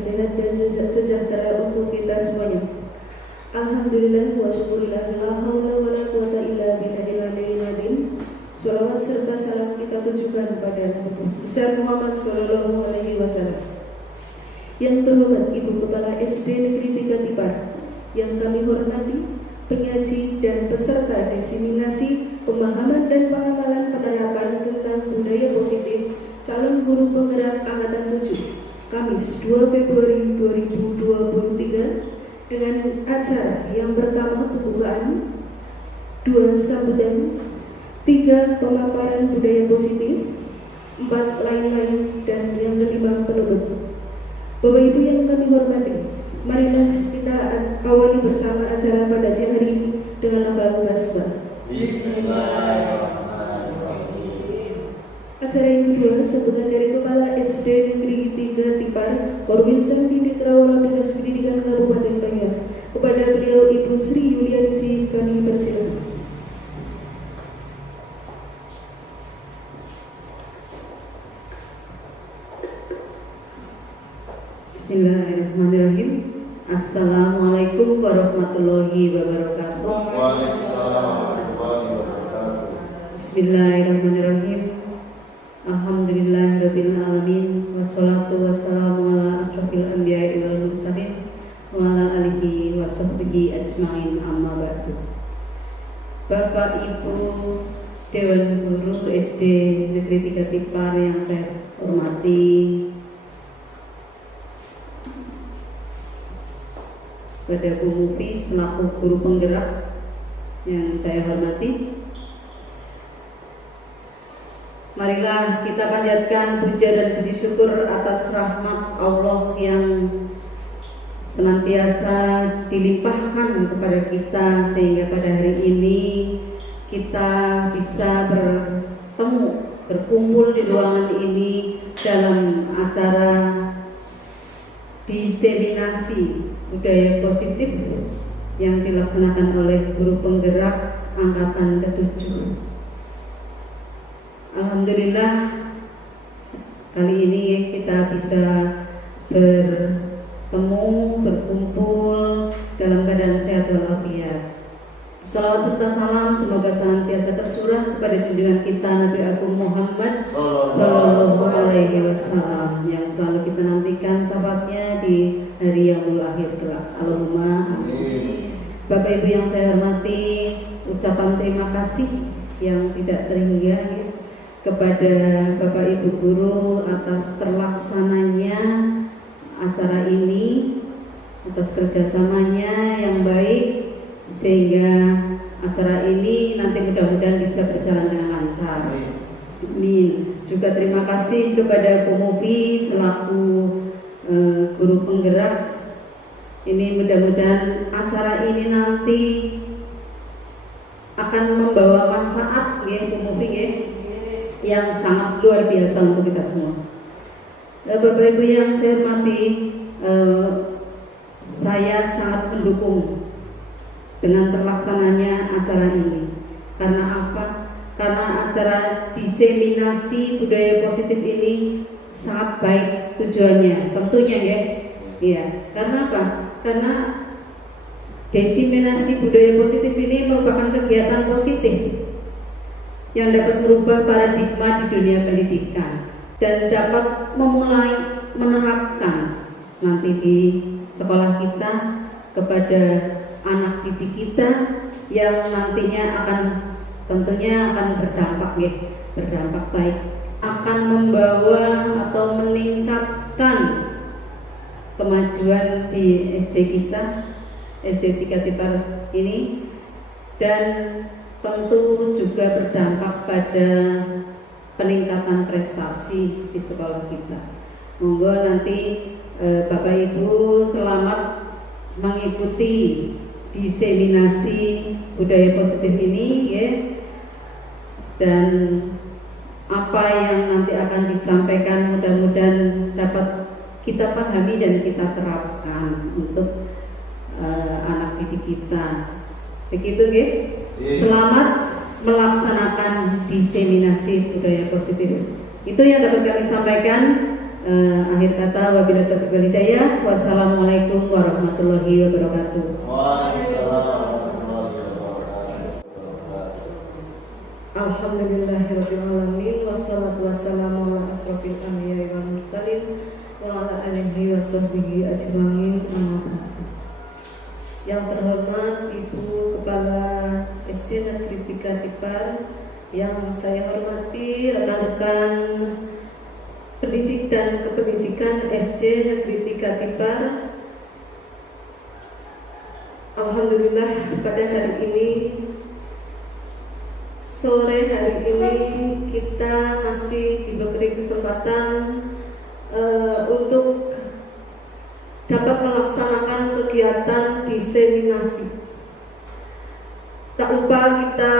sehat dan sejahtera untuk kita semuanya. Alhamdulillah wa syukurillah la haula wa la quwata illa billahil aliyyil azim. Shalawat serta salam kita tujukan pada Nabi besar Muhammad sallallahu alaihi wasallam. Yang terhormat Ibu Kepala SD Negeri 3 Tipar, yang kami hormati penyaji dan peserta diseminasi pemahaman dan pengamalan penerapan tentang budaya positif calon guru penggerak angkatan 7 Kamis 2 Februari 2023 dengan acara yang pertama pembukaan, 2 sambutan, 3 pemaparan budaya positif, 4 lain-lain, dan yang kelima penutup. Bapak Ibu yang kami hormati, marilah kita awali bersama acara pada siang hari ini dengan lambang basmalah. Bismillahirrahmanirrahim. Acara yang kedua, sambutan dari Kepala SD Negeri 3 Tipar, Korwil Sandi Ditrawala Dinas Pendidikan Kabupaten Banyumas. Kepada beliau Ibu Sri Yulianti kami persilakan. Bismillahirrahmanirrahim. Assalamualaikum warahmatullahi wabarakatuh. Waalaikumsalam warahmatullahi wabarakatuh. Bismillahirrahmanirrahim. Alhamdulillahirabbil alamin, wassalatu wassalamu ala asrofil anbiya'i wal mursalin wa ala alihi wa sahbihi ajmain, amma ba'du. Bapak Ibu Dewan Guru SD Negeri 3 Tipar yang saya hormati, pada Bu Mufi selaku guru penggerak yang saya hormati, marilah kita panjatkan puja dan puji syukur atas rahmat Allah yang senantiasa dilimpahkan kepada kita, sehingga pada hari ini kita bisa berkumpul di ruangan ini dalam acara diseminasi budaya positif yang dilaksanakan oleh guru penggerak angkatan ke-7. Alhamdulillah, kali ini kita bisa bertemu, berkumpul dalam keadaan sehat walafiat. Salawat serta salam semoga senantiasa tercurah kepada junjungan kita Nabi Agung Muhammad Sallallahu Alaihi Wasallam yang selalu kita nantikan syafaatnya di hari yang akhir kelak. Allahumma amin. Bapak Ibu yang saya hormati, ucapan terima kasih yang tidak terhingga kepada Bapak Ibu guru atas terlaksananya acara ini, atas kerjasamanya yang baik, sehingga acara ini nanti mudah-mudahan bisa berjalan dengan lancar. Amin. Juga terima kasih kepada Bu Mufi selaku guru penggerak. Ini mudah-mudahan acara ini nanti akan membawa manfaat ya Bu Mufi ya, yang sangat luar biasa untuk kita semua. Bapak Ibu yang saya hormati, saya sangat mendukung dengan terlaksananya acara ini. Karena apa? Karena acara diseminasi budaya positif ini sangat baik tujuannya, tentunya ya. Iya. Karena apa? Karena diseminasi budaya positif ini merupakan kegiatan positif yang dapat merubah paradigma di dunia pendidikan dan dapat memulai menerapkan nanti di sekolah kita kepada anak didik kita yang nantinya tentunya akan berdampak ya, berdampak baik, akan membawa atau meningkatkan kemajuan di SD kita, SD 3 Tipar ini, dan tentu juga berdampak pada peningkatan prestasi di sekolah kita. Monggo nanti Bapak Ibu selamat mengikuti diseminasi budaya positif ini ya, dan apa yang nanti akan disampaikan mudah-mudahan dapat kita pahami dan kita terapkan untuk anak didik kita. Begitu ya. Selamat melaksanakan diseminasi budaya positif. Itu yang dapat kami sampaikan. Akhir kata, wabillahi taufiq wal hidayah. Wassalamualaikum warahmatullahi wabarakatuh. Waalaikumsalam warahmatullahi wabarakatuh. Alhamdulillahirabbil alamin wassalatu wassalamu ala asrofil anbiya'i wal mursalin wa ala alihi washabbihi ajmain. Yang terhormat Ibu Kepala SD Negeri 3 Tipar, yang saya hormati rekan-rekan pendidik dan kependidikan SD Negeri 3 Tipar. Alhamdulillah pada hari ini, sore hari ini kita masih diberi kesempatan untuk dapat melaksanakan kegiatan diseminasi. Tak lupa kita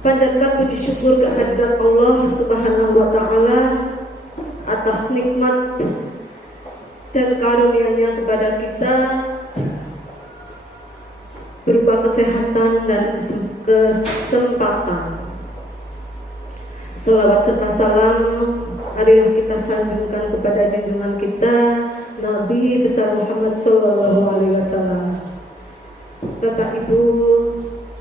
panjatkan puji syukur kehadirat Allah Subhanahu wa Ta'ala atas nikmat dan karunia-Nya kepada kita berupa kesehatan dan kesempatan. Salawat serta salam marilah kita sanjungkan kepada junjungan kita Nabi besar Muhammad SAW. Bapak Ibu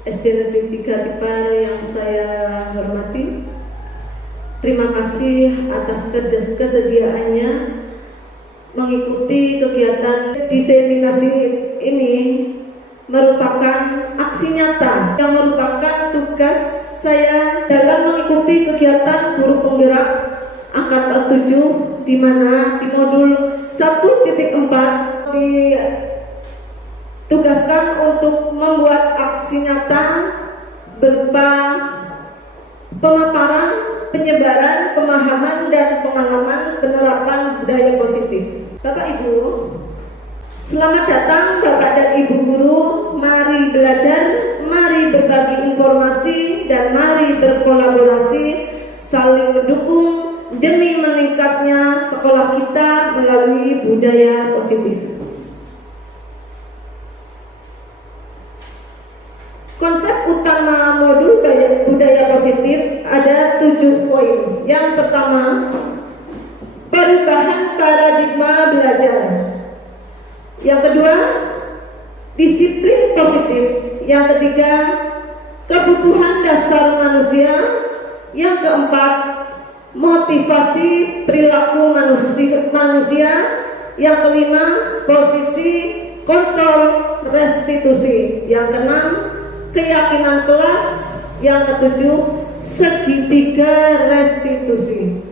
SD Negeri 3 Tipar yang saya hormati, terima kasih atas kesediaannya mengikuti kegiatan diseminasi ini. Merupakan aksi nyata yang merupakan tugas saya dalam mengikuti kegiatan guru penggerak angkatan 7, di mana di modul 1.4 ditugaskan untuk membuat aksi nyata berupa pemaparan, penyebaran, pemahaman, dan pengalaman penerapan budaya positif. Bapak Ibu, selamat datang Bapak dan Ibu guru. Mari belajar, mari berbagi informasi, dan mari berkolaborasi, saling mendukung demi meningkatnya sekolah kita melalui budaya positif. Konsep utama modul budaya positif ada 7 poin. Yang pertama, perubahan paradigma belajar. Yang kedua, disiplin positif. Yang ketiga, kebutuhan dasar manusia. Yang keempat, motivasi perilaku manusia. Yang kelima, posisi kontrol restitusi. Yang keenam, keyakinan kelas. Yang ketujuh, segitiga restitusi.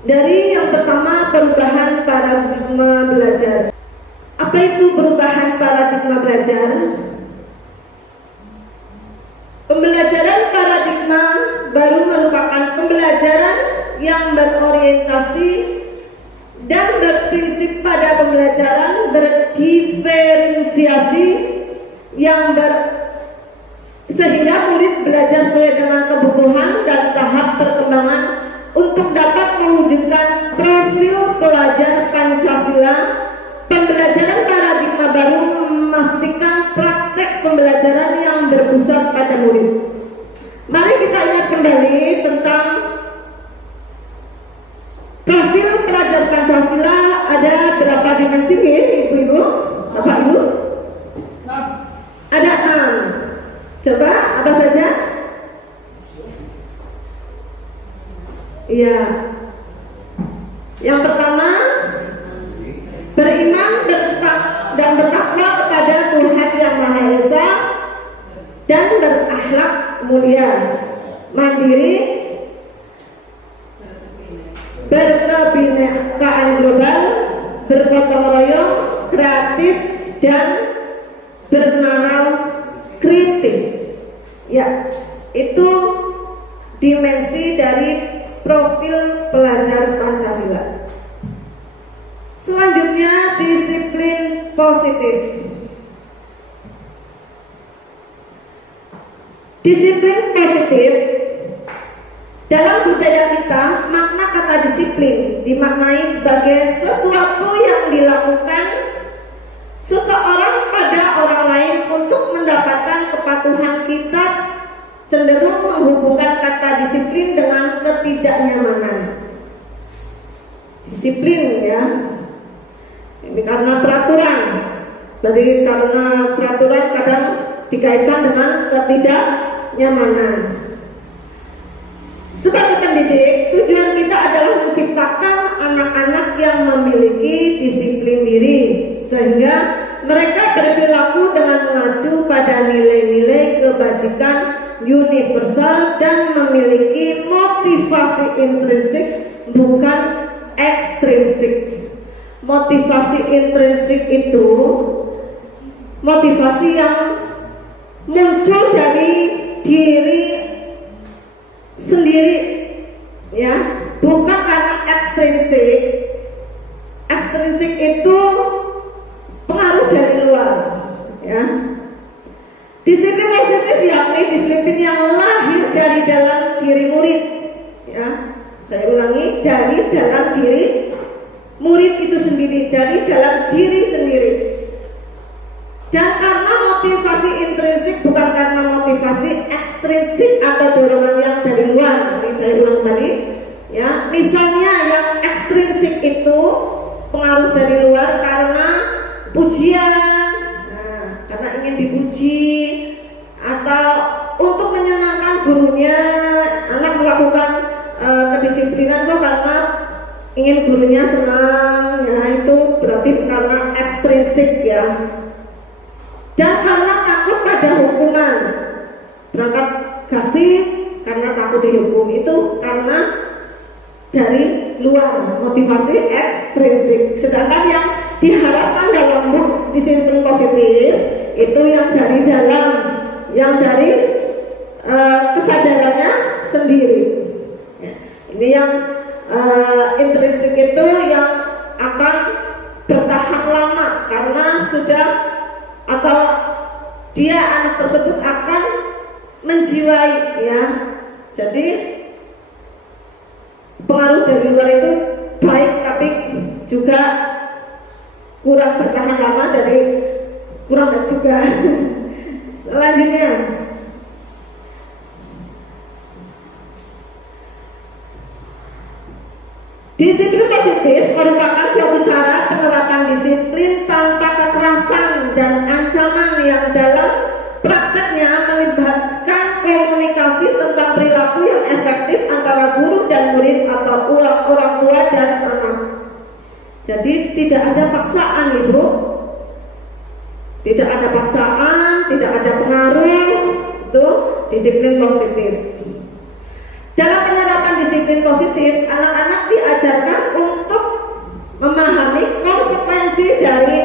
Dari yang pertama, perubahan paradigma belajar. Apa itu perubahan paradigma belajar? Pembelajaran paradigma baru merupakan pembelajaran yang berorientasi dan berprinsip pada pembelajaran berdiferensiasi sehingga murid belajar sesuai dengan kebutuhan dan tahap perkembangan untuk dapat mewujudkan profil pelajar Pancasila. Pembelajaran paradigma baru memastikan praktek pembelajaran yang berpusat pada murid. Mari kita ingat kembali tentang profil pelajar Pancasila. Ada berapa dimensi, Ibu-ibu? Bapak Ibu? Ada 6. Coba apa saja? Iya. Yang pertama, beriman dan bertakwa kepada Tuhan Yang Maha Esa dan berakhlak mulia, mandiri, berkebinekaan global, bergotong royong, kreatif, dan bernalar kritis. Ya, itu dimensi dari profil pelajar Pancasila. Selanjutnya, disiplin positif. Disiplin positif dalam budaya kita, makna kata disiplin dimaknai sebagai sesuatu yang dilakukan seseorang pada orang lain untuk mendapatkan kepatuhan kita cenderung menghubungkan kata disiplin dengan ketidaknyamanan. Disiplin ya, ini karena peraturan. Jadi karena peraturan kadang dikaitkan dengan ketidaknyamanan. Sebagai pendidik, tujuan kita adalah menciptakan anak-anak yang memiliki disiplin diri, sehingga mereka berperilaku dengan mengacu pada nilai-nilai kebajikan universal dan memiliki motivasi intrinsik bukan ekstrinsik. Motivasi intrinsik itu motivasi yang muncul dari diri sendiri, ya, bukan karena ekstrinsik. Ekstrinsik itu pengaruh dari luar, ya. Disiplin positif yakni disiplin yang lahir dari dalam diri murid, ya. Saya ulangi, dari dalam diri murid itu sendiri, dari dalam diri sendiri. Dan karena motivasi intrinsik, bukan karena motivasi ekstrinsik atau dorongan yang dari luar. Ini saya ulang tadi, ya. Misalnya yang ekstrinsik itu pengaruh dari luar karena pujian, nah, karena ingin dipuji, atau untuk menyenangkan gurunya. Anak melakukan kedisiplinan kok karena ingin gurunya senang, ya, itu berarti karena ekstrinsik, ya. Dan karena takut pada hukuman, berangkat kasih karena takut dihukum, itu karena dari luar, motivasi ekstrinsik. Sedangkan yang diharapkan dalam disiplin positif itu yang dari dalam, yang dari kesadarannya sendiri, ya. Ini yang intrinsik itu yang akan bertahan lama karena sudah, atau dia, anak tersebut akan menjiwai, ya. Jadi pengaruh dari luar itu baik tapi juga kurang bertahan lama, jadi kurang baik juga. Selanjutnya, disiplin positif merupakan suatu cara penerapan disiplin tanpa kekerasan dan ancaman yang dalam prakteknya melibatkan komunikasi tentang perilaku yang efektif antara guru dan murid atau orang tua dan anak. Jadi tidak ada paksaan, Ibu. Tidak ada paksaan, tidak ada pengaruh. Itu disiplin positif. Dalam penerapan disiplin positif, anak-anak diajarkan untuk memahami konsekuensi dari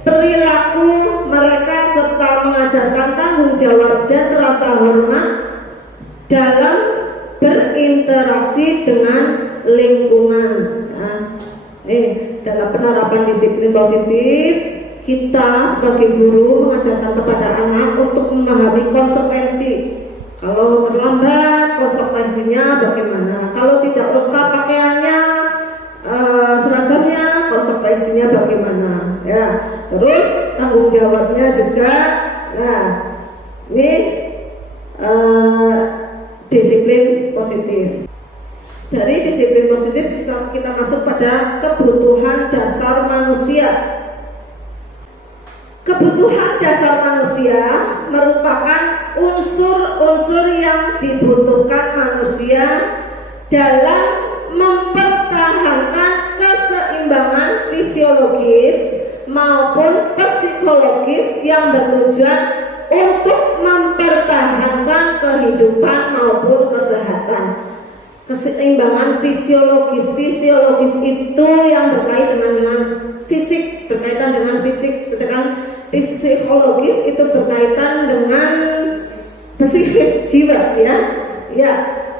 perilaku mereka serta mengajarkan tanggung jawab dan rasa hormat dalam berinteraksi dengan lingkungan. Nah, dalam penerapan disiplin positif, kita sebagai guru mengajarkan kepada anak untuk memahami konsekuensi. Kalau terlambat, konsekuensinya bagaimana? Kalau tidak lengkap pakaiannya, seragamnya, konsekuensinya bagaimana? Ya, terus tanggung jawabnya juga. Nah, ini disiplin positif. Dari disiplin positif kita masuk pada kebutuhan dasar manusia. Kebutuhan dasar manusia merupakan unsur-unsur yang dibutuhkan manusia dalam mempertahankan keseimbangan fisiologis maupun psikologis yang bertujuan untuk mempertahankan kehidupan maupun kesehatan. Keseimbangan fisiologis itu yang berkaitan dengan fisik, berkaitan dengan fisik, sedangkan psikologis itu berkaitan dengan psikis jiwa, ya. Ya,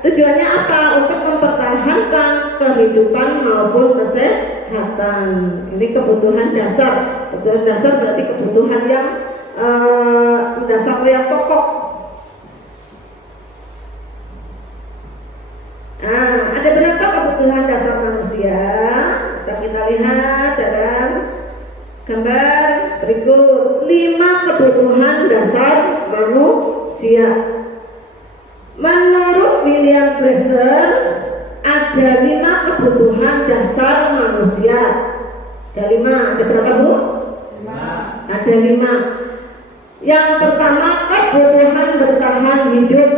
tujuannya apa? Untuk mempertahankan kehidupan maupun kesehatan. Ini kebutuhan dasar. Kebutuhan dasar berarti kebutuhan yang mendasar, yang pokok. Nah, ada berapa kebutuhan dasar manusia? Bisa kita lihat dalam gambar berikut. 5 kebutuhan dasar manusia. Glaser, ada 5 kebutuhan dasar manusia. Ada 5, ada berapa Bu? 5. Ada 5. Yang pertama kebutuhan bertahan hidup.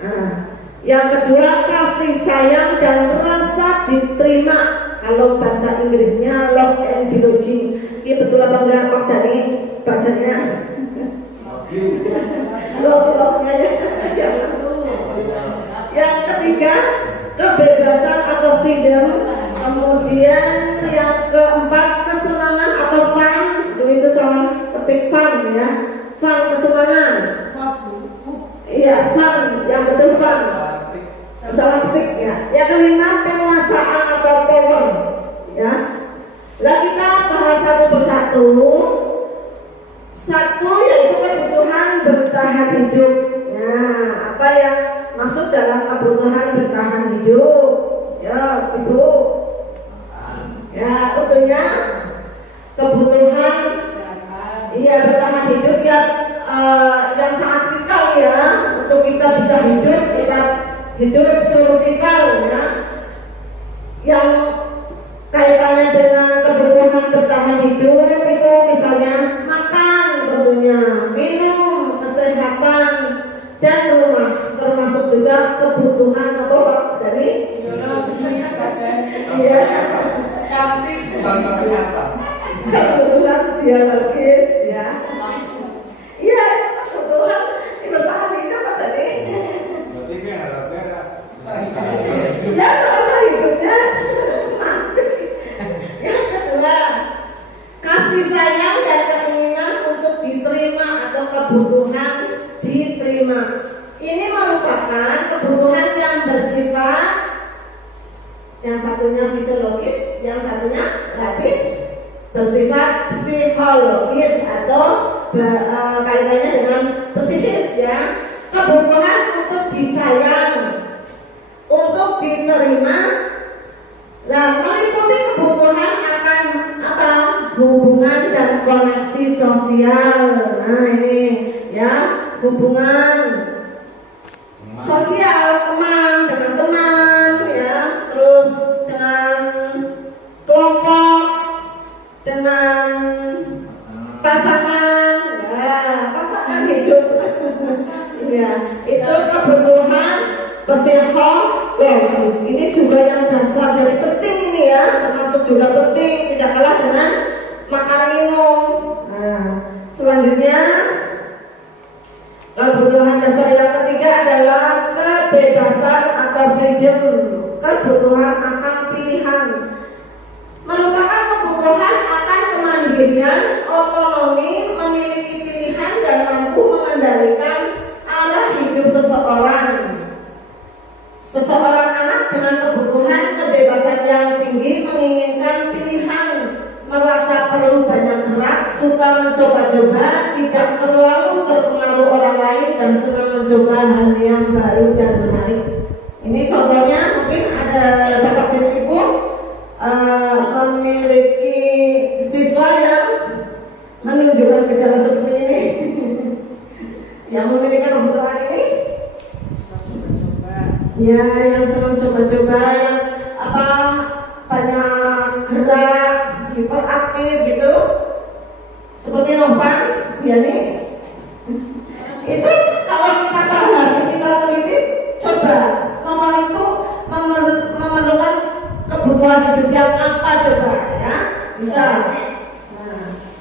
Nah, yang kedua kasih sayang dan rasa diterima. Kalau bahasa Inggrisnya love and belonging. Ini betul apa enggak Pak dari bacanya? Love-nya ya. Yang ketiga kebebasan atau freedom. Kemudian yang keempat kesenangan atau fun. Itu salah ketik fun ya. Fun kesenangan. Iya fun, yang betul fun. Salah ketik ya. Yang kelima penguasaan atau power ya. Lah kita bahas satu persatu. Satu yaitu kebutuhan bertahan hidup. Nah, apa yang masuk dalam kebutuhan bertahan hidup? Ya, Ibu. Ya, tentunya kebutuhan bertahan hidup yang sangat vital ya untuk kita bisa hidup, kita hidup seluruh vital ya. Yang kaitannya dengan kebutuhan bertahan hidup itu misalnya makan tentunya, minum, kesehatan, dan rumah, termasuk juga kebutuhan apa Pak dari biologis, iya cantik, kebutuhan biologis ya. Iya kebutuhan bertahan hidup Pak tadi. Ya sama hidupnya. Yang kedua kasih sayang dan keinginan untuk diterima atau kebutuhan diterima. Ini merupakan kebutuhan yang bersifat, yang satunya fisiologis, yang satunya berarti bersifat psikologis atau kaitannya dengan psikis ya. Kebutuhan untuk disayang, untuk diterima. Nah, meliputi kebutuhan akan apa? Hubungan dan koneksi sosial. Nah, ini ya, hubungan sosial, teman dengan teman ya, terus dengan kelompok, dengan pasangan, ya, pasangan hidup. Ya, itu kebutuhan psikologis. Ini juga yang dasar dari penting ini ya, termasuk juga penting, tidak kalah dengan makan minum. Nah, selanjutnya kebutuhan dasar yang ketiga adalah kebebasan atau freedom, kebutuhan akan pilihan, merupakan kebutuhan akan kemandirian, otonomi, memiliki pilihan dan mampu mengendalikan arah hidup seseorang. Seseorang anak dengan kebutuhan kebebasan yang tinggi menginginkan pilihan, merasa perlu banyak gerak, suka mencoba-coba, tidak terlalu terpengaruh orang lain dan senang mencoba hal yang baru dan menarik. Ini contohnya mungkin ada bapak dan ibu memiliki siswa yang menunjukkan gejala seperti ini, yang memiliki kebutuhan ini. Ya, yang senang coba-coba, yang apa banyak gerak, hiperaktif gitu, seperti Novan, ya nih. Itu kalau kita pahami, kita teliti, coba Novan itu memerlukan kebutuhan hidup yang apa coba ya, bisa.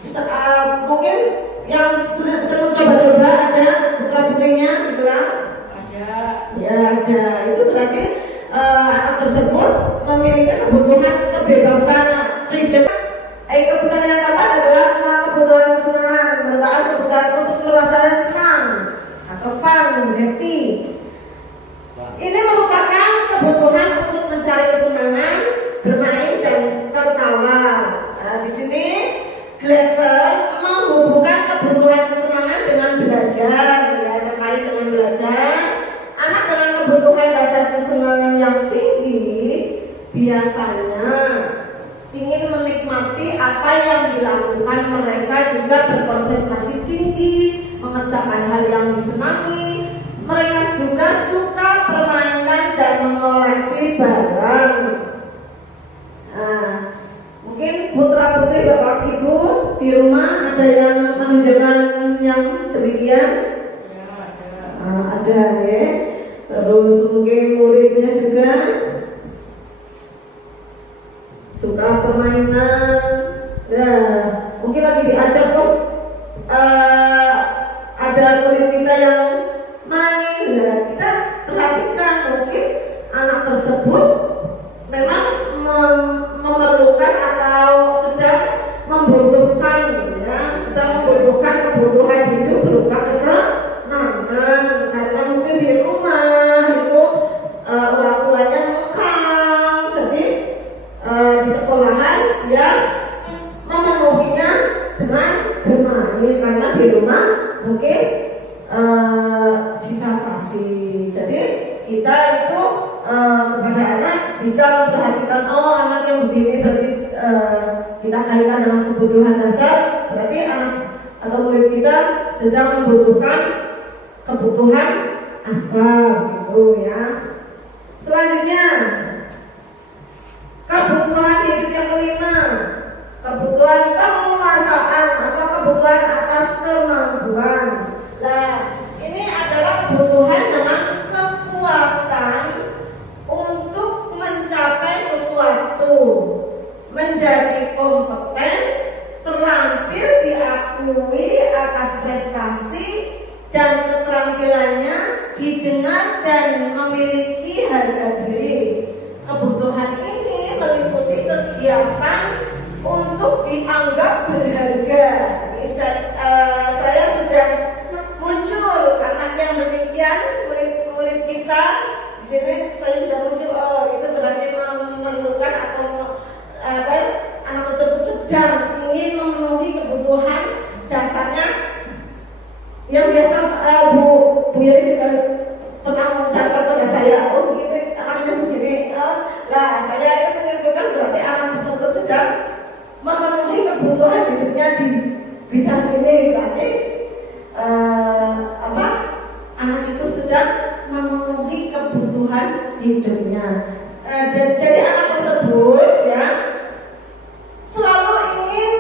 Nah, mungkin yang senang coba-coba ada putra putrinya di kelas. Ya ada, itu berarti anak tersebut memiliki kebutuhan kebebasan, freedom. Kebutuhan yang dapat adalah kebutuhan kesenangan, merupakan kebutuhan untuk merasa senang atau fun, happy. Ini merupakan kebutuhan untuk mencari kesenangan, bermain dan tertawa. Nah, di sini Glaser menghubungkan kebutuhan kesenangan dengan belajar, ya, terkait dengan belajar. Anak dengan kebutuhan dasar kesenangan yang tinggi biasanya ingin menikmati apa yang dilakukan. Mereka juga berkonsentrasi tinggi mengerjakan hal yang disenangi. Mereka juga suka permainan dan mengoleksi barang. Nah, mungkin putra-putri bapak ibu di rumah ada yang menunjukkan yang demikian. Ada ya. Terus mungkin muridnya juga suka permainan. Nah, mungkin lagi diajak kok. Ada murid kita yang main. Nah, kita perhatikan mungkin anak tersebut memang memerlukan atau sedang membutuhkan, ya, sedang membutuhkan kebutuhan hidup berupa kesenangan, karena mungkin di rumah itu orang tuanya mengkang, jadi di sekolahan dia memenuhinya dengan bermain, karena di rumah mungkin dibatasi. Jadi kita itu kepada anak bisa memperhatikan, oh anak yang begini berarti kita kaitkan dengan kebutuhan dasar, berarti anak atau murid kita sedang membutuhkan kebutuhan apa gitu ya. Selanjutnya kebutuhan hidup yang kelima, kebutuhan penguasaan atau kebutuhan atas kemampuan. Nah, ini adalah kebutuhan dengan kekuatan untuk mencapai sesuatu, menjadi kompeten, terampil diakui atas prestasi dan keterampilannya didengar dan memiliki harga diri. Kebutuhan ini meliputi kegiatan untuk dianggap berharga. Saya sudah muncul anak yang demikian, murid kita di sini. Saya sudah muncul. Oh, itu berarti memerlukan atau anak tersebut sedang ingin memenuhi kebutuhan dasarnya yang biasa. Bu Yeri juga pernah mengucapkan pada saya, oh begini anaknya begini. Nah, saya itu menyimpulkan berarti anak tersebut sedang memenuhi kebutuhan hidupnya di bidang ini, berarti anak itu sedang memenuhi kebutuhan hidupnya. Jadi anak tersebut ya selalu ingin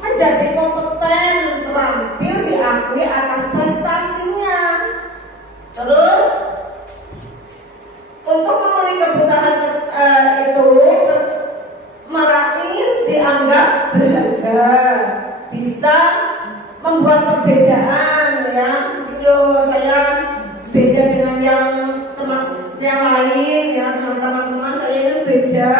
menjadi kompeten, terampil, diakui atas prestasinya. Terus untuk memenuhi kebutuhan itu malah ingin dianggap berharga, bisa membuat perbedaan ya. Kalau saya beda dengan yang lain ya, dengan teman-teman saya ini beda,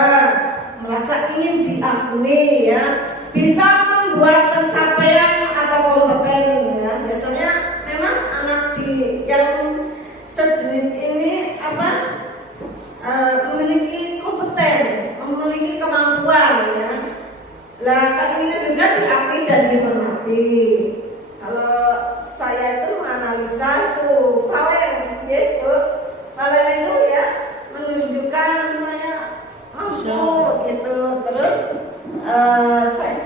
merasa ingin diakui ya, bisa membuat pencapaian atau kompeten ya. Biasanya memang anak yang sejenis ini memiliki kompeten, memiliki kemampuan ya. Lah keinginan juga diakui dan dihormati. Kalau saya itu menganalisa itu Valen, ya Bu. Valen itu ya menunjukkan saya mampu gitu. Terus saya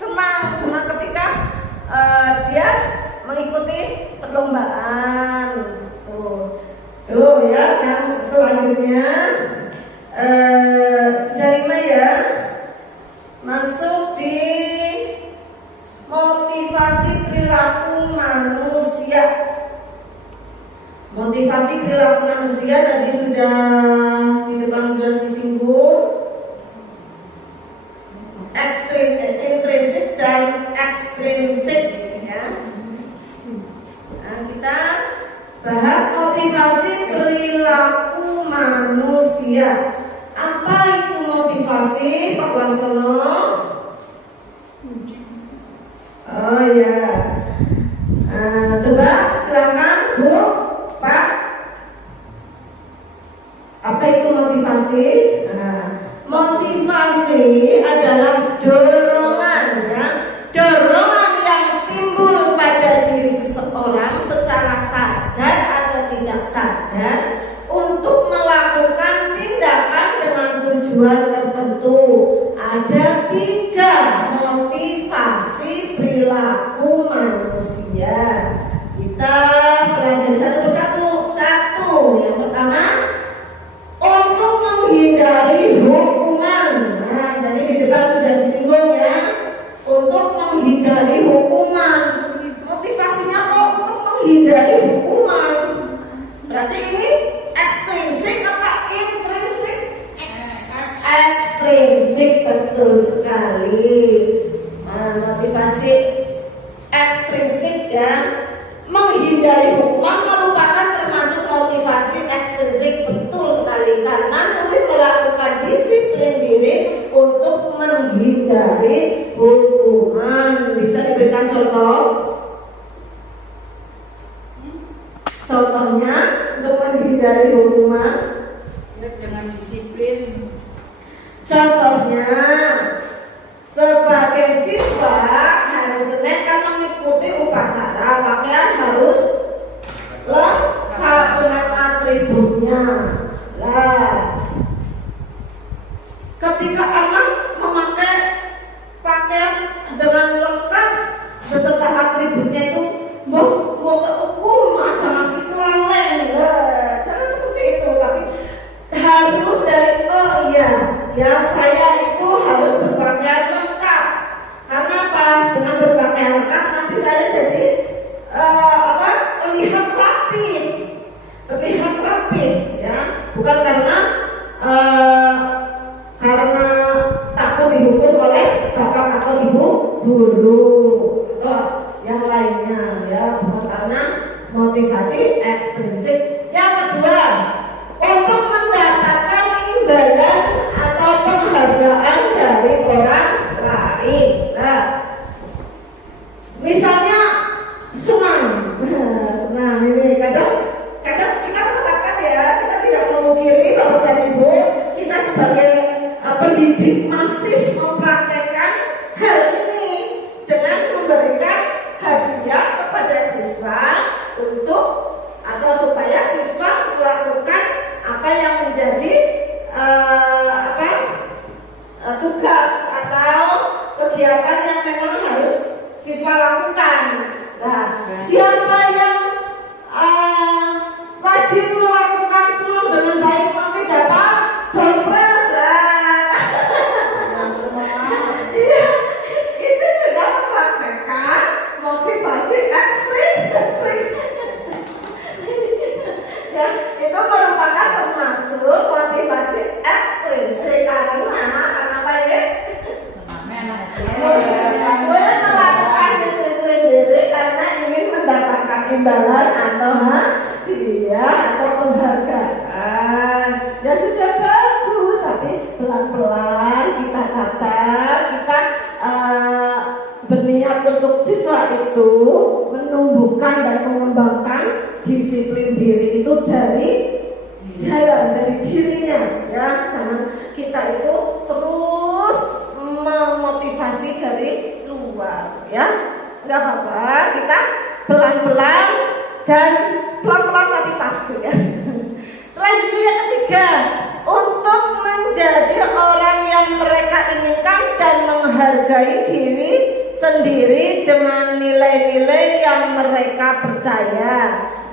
senang ketika dia mengikuti perlombaan. Tuh ya, yang selanjutnya sudah 5 ya. Masuk di motivasi perilaku manusia. Motivasi perilaku manusia tadi sudah di depan sudah disinggung. Intrinsik dan ekstrinsik ya. Nah, kita bahas motivasi perilaku manusia. Apa itu motivasi, Pak Warsono? Oh ya, coba silakan Bu, Pak. Apa itu motivasi? Motivasi adalah dorongan ya, dorongan yang timbul pada diri seseorang secara sadar atau tidak sadar untuk melakukan tindakan dengan tujuan tertentu. Ada 3 motivasi perilaku manusia. Kita pelajari satu persatu. Yang pertama, menghindari hukuman. Berarti ini ekstrinsik apa intrinsik? Ekstrinsik, betul sekali. Motivasi ekstrinsik ya, menghindari hukuman merupakan termasuk motivasi ekstrinsik, betul sekali, karena kami melakukan disiplin diri untuk menghindari hukuman. Bisa diberikan contoh? Contohnya untuk menghindari hukuman dengan disiplin. contohnya sebagai siswa hari Senin kan mengikuti upacara, pakaian harus lengkap dengan atributnya. Nah, ketika anak memakai pakaian dengan lengkap beserta atributnya itu mau kehukum sama si kelalen, jangan seperti itu, tapi harus dari ya saya itu harus berpakaian lengkap. Karena apa? Dengan berpakaian lengkap nanti saya jadi terlihat rapi, ya. Bukan karena takut dihukum oleh bapak atau ibu guru atau yang lainnya, ya. Bukan karena motivasi ekstrinsik. Yang kedua, untuk mendapatkan imbalan atau penghargaan dari orang lain. Nah, misalnya senang ini kadang kita mengatakan ya, kita tidak memungkiri bahwa dari ibu kita sebagai pendidik masih mempraktekkan hal ini dengan memberikan hadiah kepada siswa untuk atau supaya siswa melakukan apa yang menjadi tugas atau kegiatan yang memang harus siswa lakukan. Nah, siapa yang rajin melakukan semua dengan baik nanti dapat dompres. Iya, itu sudah mempraktekkan motivasi ekstrinsik. Ya, itu merupakan termasuk motivasi ekstrinsik karena apa ya? Melakukan disiplin diri karena ingin mendapatkan imbalan atau hadiah atau penghargaan. Ya sudah bagus, tapi pelan-pelan kita berniat untuk siswa itu menumbuhkan dan mengembangkan disiplin diri itu dari dirinya, ya. Jangan kita itu terus memotivasi dari luar, ya. Nggak apa-apa, kita pelan-pelan dan pelan-pelan tapi pasti, ya. Selanjutnya yang ketiga, untuk menjadi orang yang mereka inginkan dan menghargai diri sendiri dengan nilai-nilai yang mereka percaya.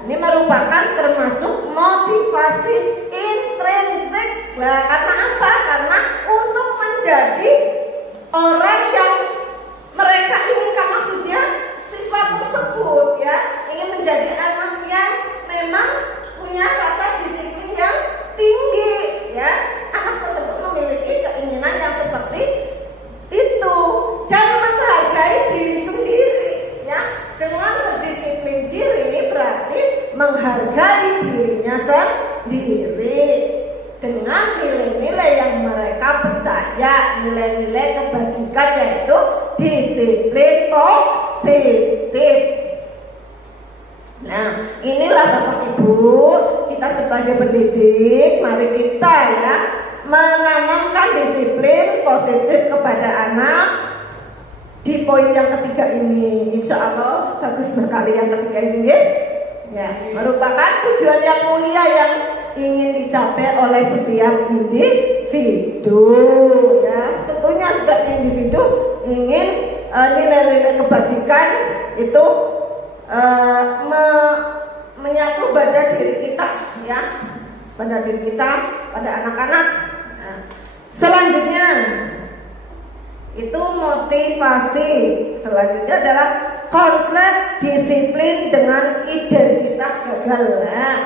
Ini merupakan termasuk motivasi intrinsik. Nah, karena apa? Karena untuk menjadi orang yang mereka inginkan, maksudnya siswa tersebut, ya, ingin menjadi anak yang memang punya rasa disiplin yang tinggi, ya. Anak tersebut memiliki keinginan yang seperti itu dan menghargai diri sendiri, ya. Dengan berdisiplin diri berarti menghargai dirinya sendiri dengan nilai-nilai yang mereka percaya, nilai-nilai kebajikan, yaitu disiplin positif. Nah, inilah Bapak Ibu, kita sebagai pendidik, mari kita ya menanamkan disiplin positif kepada anak. Di poin yang ketiga ini, insya Allah bagus sekali yang ketiga ini, ya, merupakan tujuan yang mulia yang ingin dicapai oleh setiap individu, ya. Tentunya setiap individu ingin nilai-nilai kebajikan itu menyatu pada diri kita, ya, pada diri kita, pada anak-anak. Nah, selanjutnya itu motivasi. Selanjutnya adalah konsep disiplin dengan identitas gagal. Nah,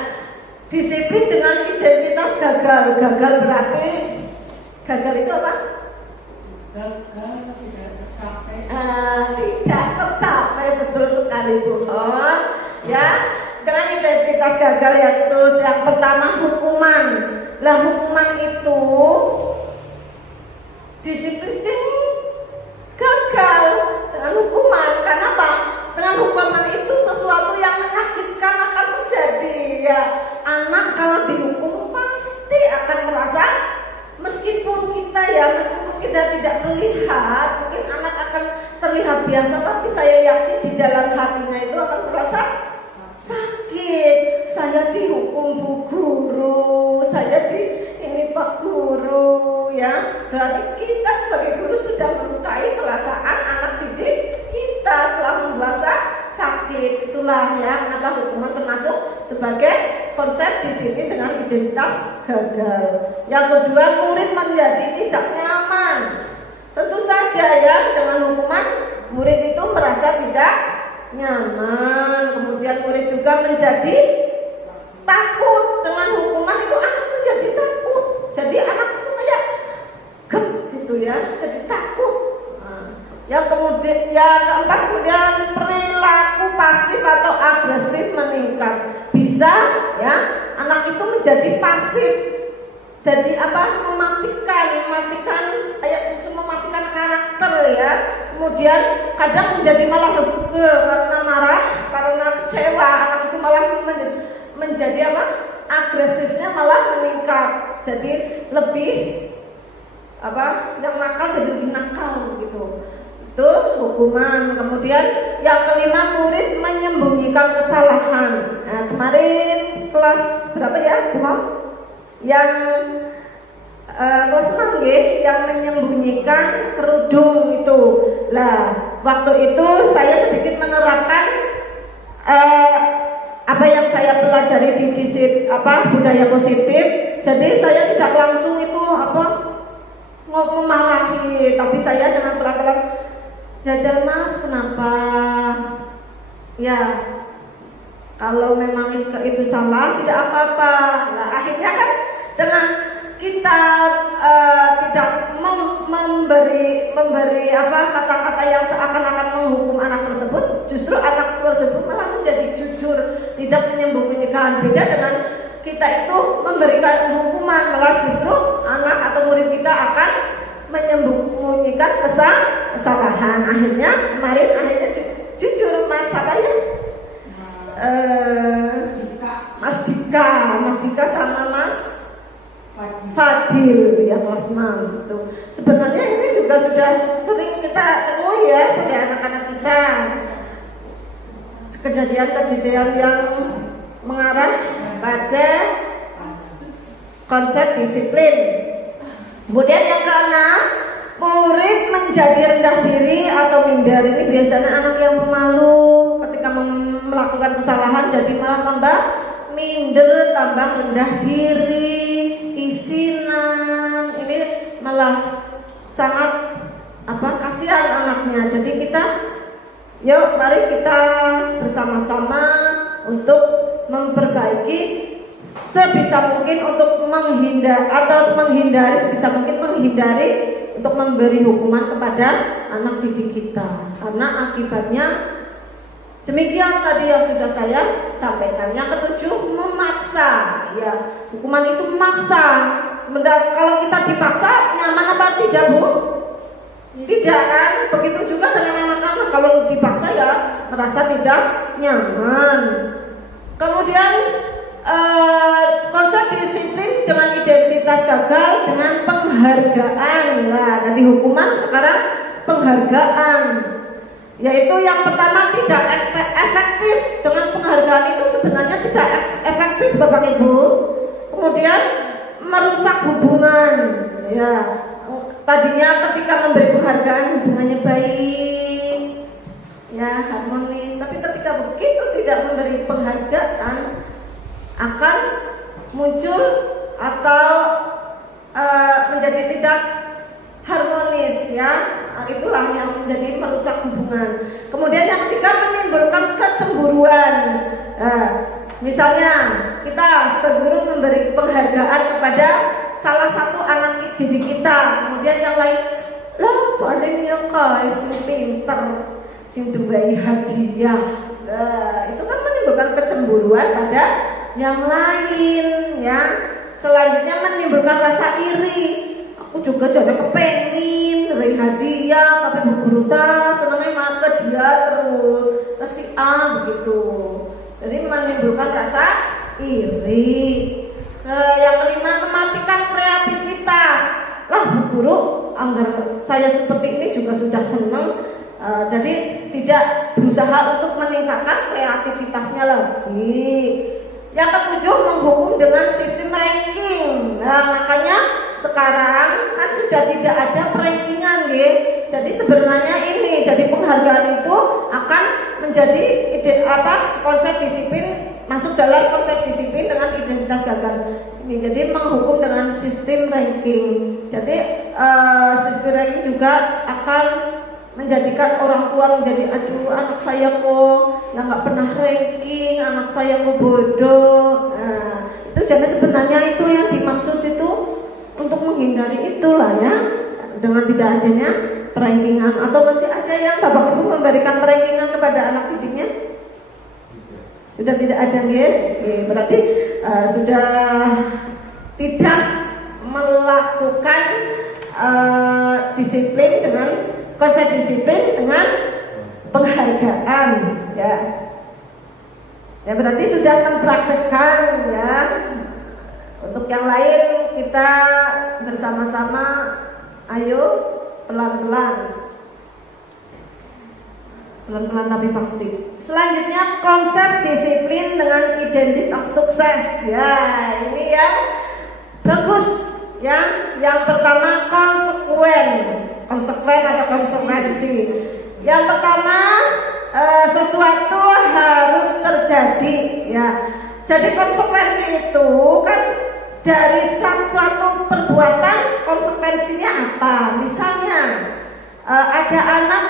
disiplin dengan identitas gagal. Gagal berarti gagal itu apa? Gagal tidak tercapai. Tidak tercapai, betul sekali Bu. Ya, dengan identitas gagal yaitu yang pertama hukuman. Lah hukuman itu disiplin gagal dengan hukuman. Karena apa? Dengan hukuman itu sesuatu yang menyakitkan akan terjadi. Ya, anak kalau dihukum pasti akan merasa, meskipun kita tidak melihat, mungkin anak akan terlihat biasa, tapi saya yakin di dalam hatinya itu akan merasa sakit. Saya dihukum Bu Guru, saya ini Pak Guru, ya. Berarti kita sebagai guru sudah melukai perasaan anak didik kita, telah membuat sakit. Itulah ya kenapa hukuman termasuk sebagai konsep disiplin dengan identitas gagal. Yang kedua, murid menjadi tidak nyaman. Tentu saja ya, dengan hukuman murid itu merasa tidak nyaman. Kemudian murid juga menjadi takut. Dengan hukuman itu anak menjadi takut. Jadi anak itu kayak gem gitu ya, jadi takut. Yang keempat, kemudian perilaku pasif atau agresif meningkat. Bisa ya, anak itu menjadi pasif. Jadi apa? Mematikan karakter ya. Kemudian kadang menjadi malah rege karena marah, karena kecewa. Anak itu malah menjadi apa? Agresifnya malah meningkat. Jadi lebih apa? Yang nakal jadi lebih nakal gitu. Itu hukuman. Kemudian yang kelima, murid menyembunyikan kesalahan. Nah, kemarin kelas berapa ya, Bu? Yang kelas 6 yang menyembunyikan kerudung itu. Lah, waktu itu saya sedikit menerapkan apa yang saya pelajari di budaya positif. Jadi saya tidak langsung itu memarahi, tapi saya dengan pelan-pelan, jajal Mas, kenapa? Ya, kalau memang itu salah tidak apa-apa. Nah, akhirnya kan dengan kita tidak memberi kata-kata yang seakan-akan menghukum anak tersebut, justru anak tersebut malah menjadi jujur, tidak menyembunyikan. Beda dengan kita itu memberikan hukuman, malah justru anak atau murid kita akan menyembunyikan kesalahan. Akhirnya jujur Mas apa ya? Mas Dika sama Mas Fadil ya, kelas 6 itu. Sebenarnya ini juga sudah sering kita temui ya pada anak-anak kita. Kejadian-kejadian yang mengarah pada konsep disiplin. Kemudian yang keenam, murid menjadi rendah diri atau minder. Ini biasanya anak yang pemalu ketika melakukan kesalahan jadi malah tambah minder, tambah rendah diri, isinan. Ini malah sangat kasihan anaknya. Jadi mari kita bersama-sama untuk memperbaiki sebisa mungkin untuk menghindari untuk memberi hukuman kepada anak didik kita, karena akibatnya demikian tadi yang sudah saya sampaikan. Yang ketujuh, memaksa. Ya, hukuman itu memaksa. Kalau kita dipaksa, nyaman apa tidak, Bu? Tidak kan? Begitu juga dengan anak-anak, kalau dipaksa ya merasa tidak nyaman. Kemudian konsep disiplin dengan identitas gagal dengan penghargaan. Nah, dari hukuman sekarang penghargaan, yaitu yang pertama tidak efektif. Dengan penghargaan itu sebenarnya tidak efektif Bapak Ibu. Kemudian merusak hubungan. Ya, tadinya ketika memberi penghargaan hubungannya baik, ya harmonis. Tapi ketika begitu tidak memberi penghargaan, akan muncul atau menjadi tidak harmonis ya. Nah, itulah yang menjadi merusak hubungan. Kemudian yang ketiga menimbulkan kecemburuan. Misalnya kita sebagai guru memberi penghargaan kepada salah satu anak didik kita, kemudian yang lain, lah padahal kau sing pinter, sing duweni hadiah. Itu kan menimbulkan kecemburuan pada yang lain ya. Selanjutnya menimbulkan rasa iri. Aku juga jadi kepengin beri hadiah, tapi bu guru senangnya malah ke dia terus, kasih begitu. Jadi menimbulkan rasa iri. Yang kelima, mematikan kreativitas. Lah bu guru, anggar saya seperti ini juga sudah senang. Jadi tidak berusaha untuk meningkatkan kreativitasnya lagi. Yang ketujuh, menghukum dengan sistem ranking. Nah makanya sekarang kan sudah tidak ada rankingan ya. Jadi sebenarnya ini, jadi penghargaan itu akan menjadi konsep disiplin, masuk dalam konsep disiplin dengan identitas gagal. Ini jadi menghukum dengan sistem ranking. Jadi sistem ranking juga akan menjadikan orang tua menjadi aduh anak saya kok yang nggak pernah ranking, anak saya kok bodoh. Nah, itu jadi sebenarnya itu yang dimaksud itu untuk menghindari itulah ya, dengan tidak adanya rankingan. Atau masih ada yang bapak ibu memberikan rankingan kepada anak didiknya? Sudah tidak ada ya? Oke, berarti sudah tidak melakukan disiplin dengan konsep disiplin dengan penghargaan ya. Ya berarti sudah mempraktekkan ya. Untuk yang lain kita bersama-sama ayo pelan-pelan tapi pasti. Selanjutnya konsep disiplin dengan identitas sukses ya. Ini yang bagus ya. Yang pertama konsekuen atau konsekuensi. Yang pertama sesuatu harus terjadi ya. Jadi konsekuensi itu kan dari suatu perbuatan, konsekuensinya apa? Misalnya ada anak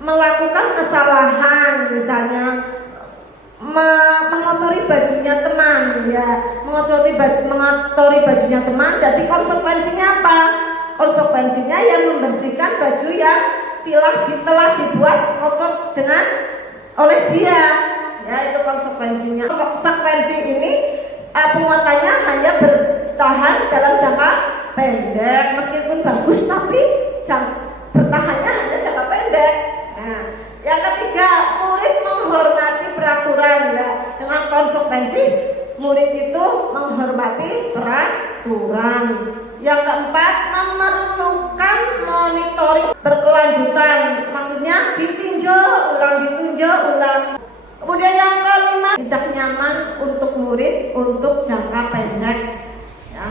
melakukan kesalahan, misalnya mengotori bajunya teman ya, mengotori bajunya teman. Jadi konsekuensinya apa? Konsekuensinya yang membersihkan baju yang telah dibuat kotor oleh dia. Ya itu konsekuensinya. Konsekuensi ini penguatannya hanya bertahan dalam jangka pendek, meskipun bagus tapi bertahannya hanya jangka pendek. Nah, yang ketiga, murid menghormati peraturan ya. Dengan konsekuensi murid itu menghormati peraturan. Yang keempat, memerlukan monitoring berkelanjutan, maksudnya ditinjau ulang. Kemudian yang kelima, tidak nyaman untuk murid untuk jangka pendek ya.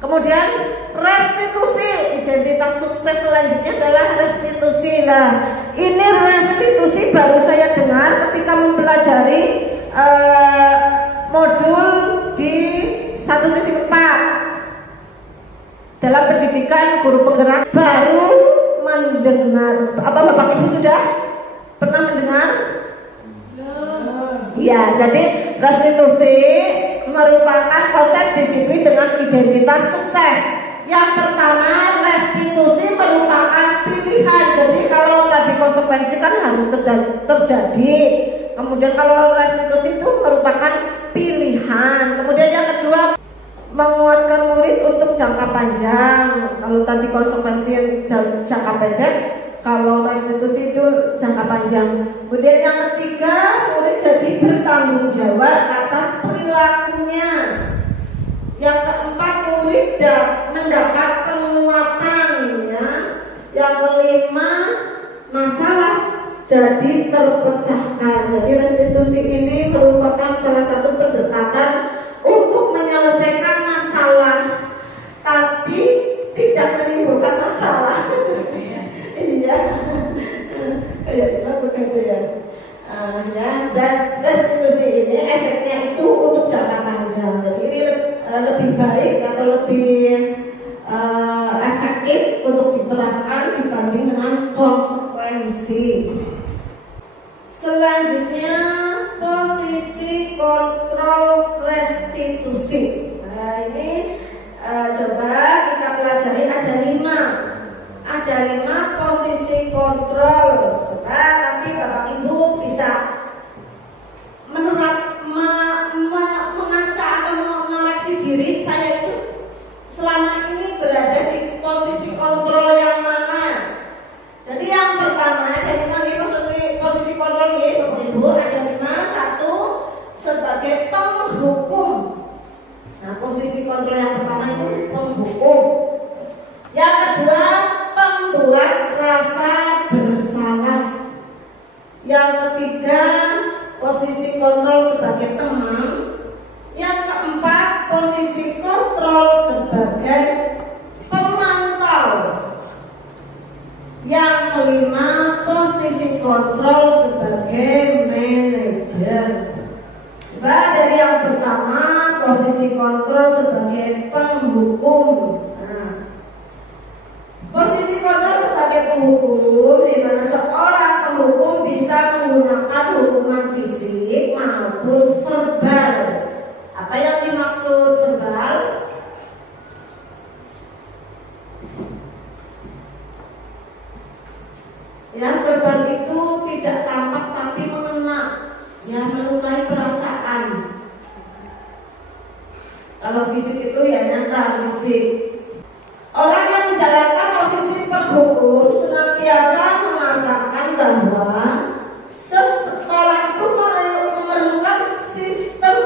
Kemudian restitusi, identitas sukses selanjutnya adalah restitusi. Nah ini restitusi baru saya dengar ketika mempelajari modul di 1.4 dalam pendidikan guru penggerak. Baru mendengar, apa Bapak Ibu sudah pernah mendengar? Ya, jadi restitusi merupakan konsep disiplin dengan identitas sukses. Yang pertama, restitusi merupakan pilihan. Jadi kalau tadi konsekuensi kan harus terjadi. Kemudian kalau restitusi itu merupakan pilihan. Kemudian yang kedua, menguatkan murid untuk jangka panjang. Kalau tadi konsekuensi jangka pendek, kalau restitusi itu jangka panjang. Kemudian yang ketiga, murid jadi bertanggung jawab atas perilakunya. Yang keempat, murid mendapat penguatan ya. Yang kelima, masalah jadi terpecahkan. Jadi restitusi ini merupakan salah satu pendekatan untuk menyelesaikan masalah, tapi tidak menimbulkan masalah. Iya, kayak begitu ya. Ya, dan restitusi ini efeknya itu untuk jangka panjang. Jadi ini lebih baik atau lebih efektif untuk diterapkan fisik. Nah ini coba kita pelajari ada 5 posisi kontrol. Coba nanti Bapak Ibu bisa mengaca atau mengoreksi diri, saya itu selama ini berada di posisi kontrol yang mana. Jadi yang pertama dari posisi kontrol ini Bapak Ibu ada 5. 1 sebagai penghukum. Nah posisi kontrol yang pertama itu penghukum. Yang kedua pembuat rasa bersalah. Yang ketiga posisi kontrol sebagai teman. Yang keempat posisi kontrol sebagai pemantau. Yang kelima posisi kontrol sebagai manajer. Coba dari yang pertama posisi kontrol sebagai penghukum. Nah, posisi kontrol sebagai penghukum di mana seorang penghukum bisa menggunakan hukuman fisik maupun verbal. Apa yang dimaksud verbal? Ya, verbal itu tidak tampak tapi mengena, ya melukai perasaan. Kalau fisik itu ya nyata fisik. Orang yang menjalankan posisi penghukum senantiasa mengatakan bahwa sekolah itu memerlukan sistem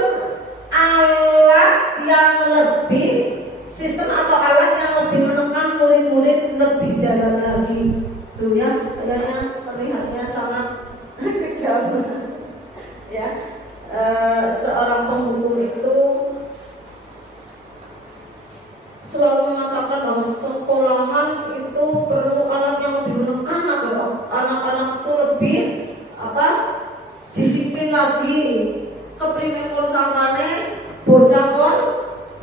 alat yang lebih, sistem atau alat yang lebih menekan murid-murid lebih dalam lagi. Tuh ya, adanya terlihatnya sangat kejam. Ya, seorang penghukum itu selalu mengatakan bahwa sekolahan itu perlu alat yang lebih menekan agar anak-anak itu lebih disiplin lagi. Keprimen pun samane bocah kon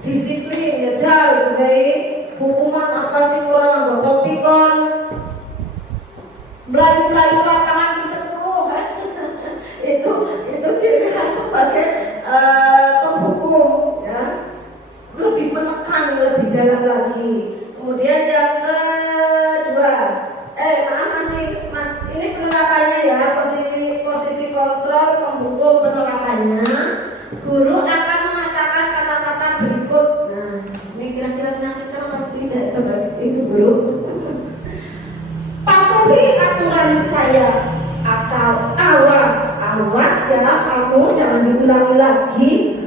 disiplin ya jauh dari hukuman apa sih kurang anggap topi kon melayu-melayu lapangan di 10 itu ciri khas sebagai penghukum ya, lebih menekan lebih dalam lagi. Kemudian yang kedua ini penerapannya ya, posisi kontrol penghukum penerapannya. Guru akan mengatakan kata-kata berikut. Nah ini kira-kira menyakitkan atau tidak itu guru? Patuhi aturan saya atau awas ya kamu jangan diulangi lagi.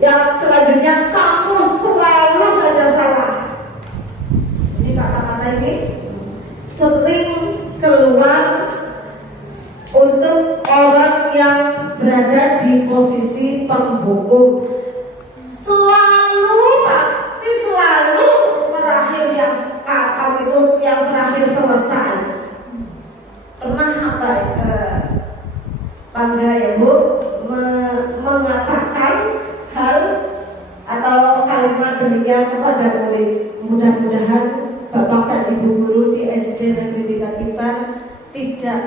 Yang selanjutnya kamu selalu saja salah. Ini kata-kata ini sering keluar untuk orang yang berada di posisi penghukum. Pasti selalu terakhir yang kamu itu yang terakhir selesai. Pernah Bangga ya Bu mengatakan hal atau kalimat demikian kepada murid. Mudah-mudahan Bapak dan Ibu guru di SD Negeri 3 Tipar tidak.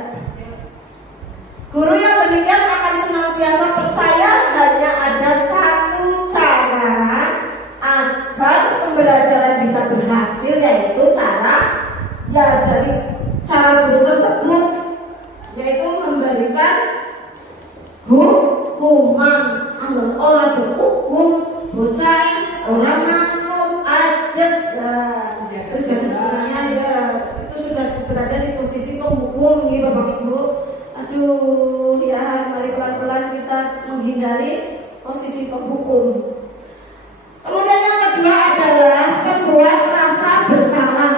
Guru yang demikian akan senantiasa percaya hanya ada satu cara agar pembelajaran bisa berhasil, yaitu dari cara guru tersebut, yaitu memberikan hukuman. Amun orang dihukum bocah orang manut aja. Itu jadi sebenarnya ya itu sudah berada di posisi penghukum nih Bapak Ibu. Aduh ya, mari pelan-pelan kita menghindari posisi penghukum. Kemudian yang kedua adalah membuat rasa bersalah.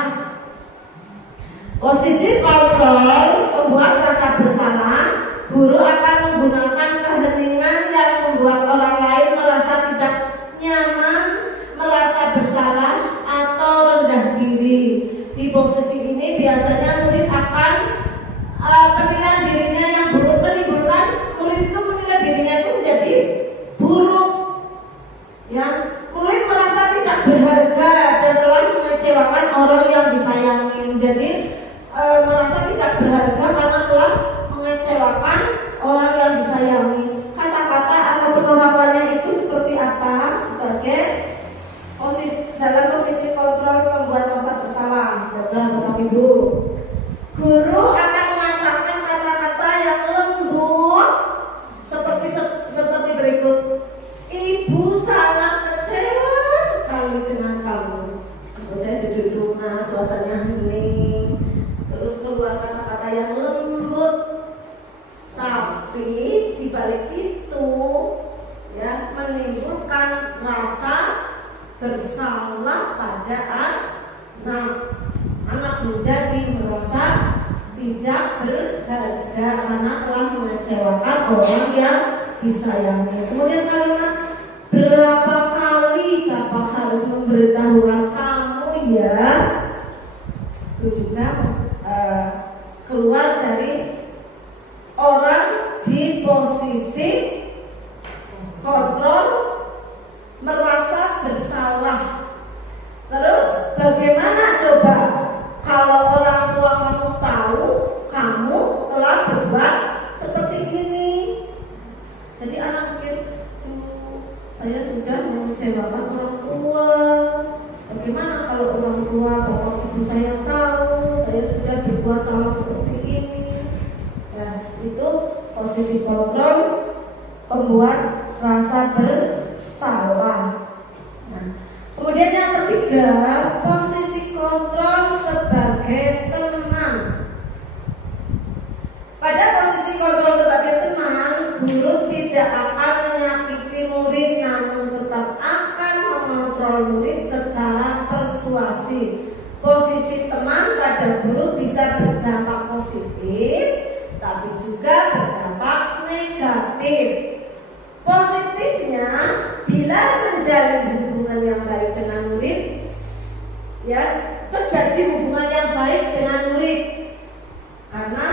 Posisi kontrol membuat rasa bersalah. Guru akan menggunakan keheningan yang membuat orang lain merasa tidak nyaman, merasa bersalah atau rendah diri. Di posisi ini biasanya murid akan penilaian dirinya yang buruk, menimbulkan murid itu menilai dirinya itu menjadi buruk. itu ya menimbulkan rasa bersalah pada anak menjadi merasa tidak berharga karena telah mengecewakan orang yang disayangi. Kemudian kalimat berapa kali Bapak harus memberitahukan kamu ya, itu juga keluar dari orang di posisi kontrol, merasa bersalah. Terus bagaimana coba kalau orang tua kamu tahu kamu telah berbuat seperti ini? Jadi anak mikir, saya sudah mengecewakan orang tua. Bagaimana kalau orang tua, bapak ibu saya tahu saya sudah berbuat salah seperti ini? Nah, itu posisi kontrol membuat rasa bersalah. Nah, kemudian yang ketiga, posisi kontrol sebagai teman. Pada posisi kontrol sebagai teman, guru tidak akan menyakiti murid, namun tetap akan mengontrol murid secara persuasif. Posisi teman pada guru bisa berdampak positif, tapi juga berdampak negatif. Positifnya, bila menjalin hubungan yang baik dengan murid, ya terjadi hubungan yang baik dengan murid karena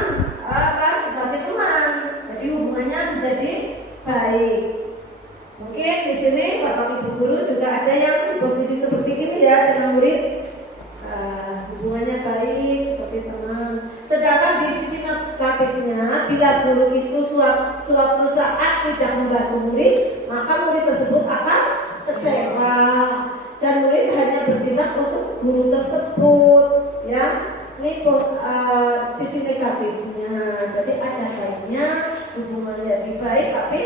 sebagai teman, jadi hubungannya menjadi baik. Mungkin di sini bapak ibu guru juga ada yang di posisi seperti ini ya dengan murid, hubungannya baik seperti teman. Sedangkan di sisi negatifnya, bila guru itu suatu saat tidak membantu murid, maka murid tersebut akan kecewa dan murid hanya bertindak untuk guru tersebut, ya. Ini sisi negatifnya. Jadi ada baiknya hubungan jadi baik, tapi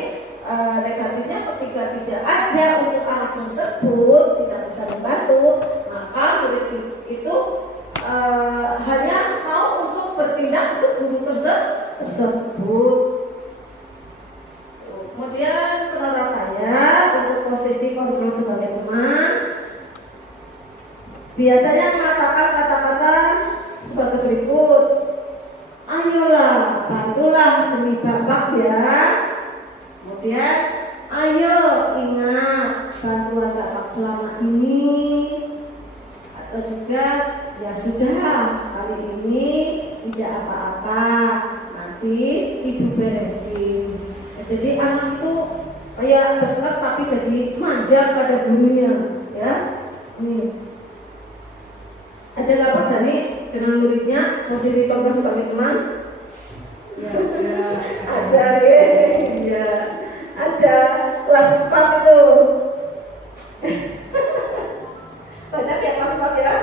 negatifnya ketika tidak ada untuk anak tersebut, tidak bisa membantu, maka murid itu hanya mau untuk bertindak untuk guru tersebut. Kemudian penerapannya untuk posisi kontrol sebagai teman biasanya mengatakan kata-kata sebagai berikut. Ayolah, bantulah demi bapak ya. Kemudian, ayo ingat bantuan bapak selama ini. Atau juga, ya sudah, kali ini tidak apa-apa, nanti ibu beresin. Jadi anak itu kayak dekat tapi jadi manja pada gurunya, ya. Nih. Ada lapor dari dengan muridnya posisi kontrol sebagai teman? Ya, ada ya, ada kelas 4 itu. Banyak ya kelas 4 ya.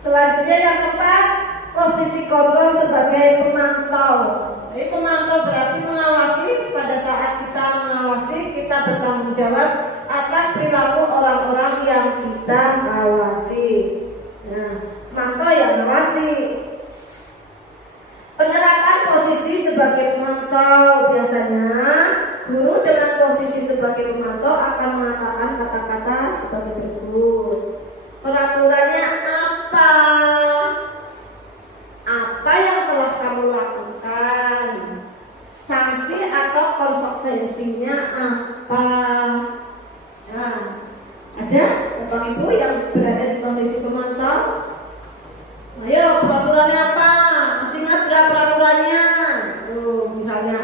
Selanjutnya yang keempat, posisi kontrol sebagai pemantau. Jadi pemantau berarti mengawasi. Pada saat kita mengawasi, kita bertanggung jawab atas perilaku orang-orang yang kita awasi. Nah, pemantau yang mengawasi. Penerapan posisi sebagai pemantau biasanya guru dengan posisi sebagai pemantau akan mengatakan kata-kata sebagai berikut. Peraturannya apa? Apa yang telah kamu lakukan? Sanksi atau konsekuensinya apa? Nah, ada bapak ibu yang berada di posisi pemantau? Ayo, peraturannya apa? Masih ingat gak peraturannya? Misalnya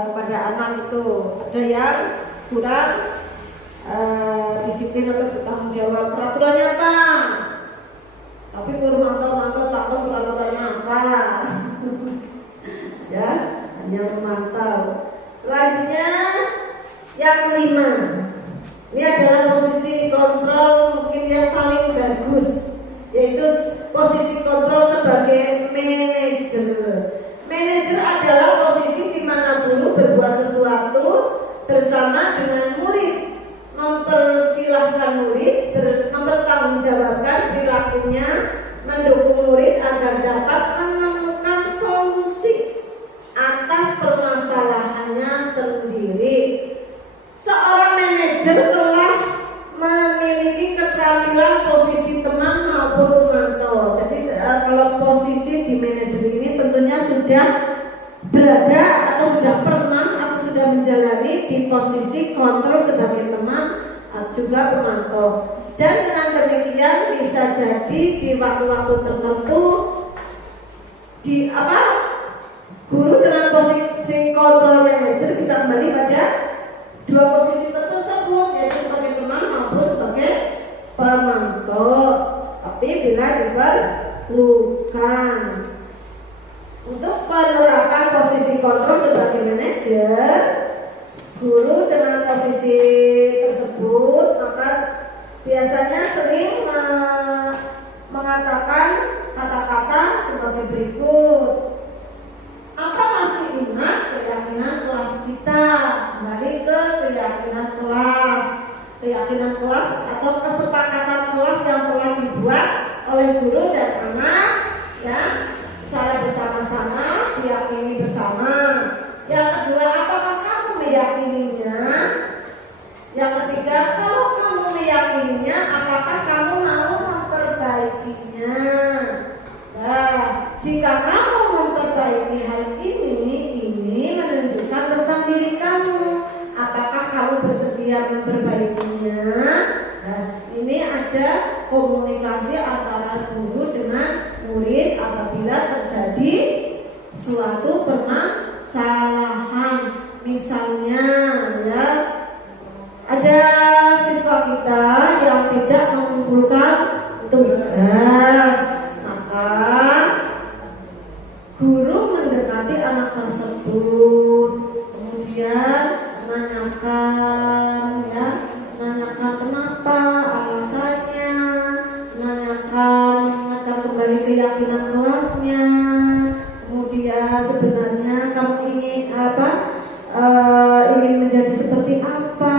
kepada anak itu ada yang kurang disiplin atau bertanggung jawab. Peraturannya apa? Tapi guru mantau takut peraturannya apa? Ya, hanya memantau. Selanjutnya yang kelima, ini adalah posisi kontrol mungkin yang paling bagus, yaitu posisi kontrol sebagai manajer. Manajer adalah posisi di mana guru berbuat sesuatu bersama dengan murid, mempersilahkan murid, mempertanggungjawabkan perilakunya, mendukung murid agar dapat menemukan solusi sudah berada atau sudah pernah atau sudah menjalani di posisi kontrol sebagai teman juga pemantau. Dan dengan demikian bisa jadi di waktu-waktu tertentu guru dengan posisi kontrol manager bisa kembali pada dua posisi tersebut, yaitu sebagai teman maupun sebagai pemantau. Tapi bila diperlukan untuk penerapan posisi kontrol sebagai manajer, guru dengan posisi tersebut maka biasanya sering mengatakan kata-kata sebagai berikut. Apa masih ingat keyakinan kelas kita? Kembali ke keyakinan kelas atau kesepakatan kelas yang telah dibuat oleh guru dan anak, ya, secara bersama-sama, diyakini bersama. Yang kedua, apakah kamu meyakininya? Yang ketiga, kalau kamu meyakininya, apakah kamu mau memperbaikinya? Nah, jika kamu memperbaiki hal ini menunjukkan tentang diri kamu. Apakah kamu bersedia memperbaikinya? Nah, ini ada komunikasi antara guru dengan murid apabila terjadi suatu permasalahan. Misalnya, ya, ada siswa kita yang tidak mengumpulkan tugas, maka guru mendekati anak tersebut, kemudian menanyakan kenapa, alasannya, menanyakan kembali keyakinan kelasnya, kemudian sebenarnya kamu ingin ingin menjadi seperti apa.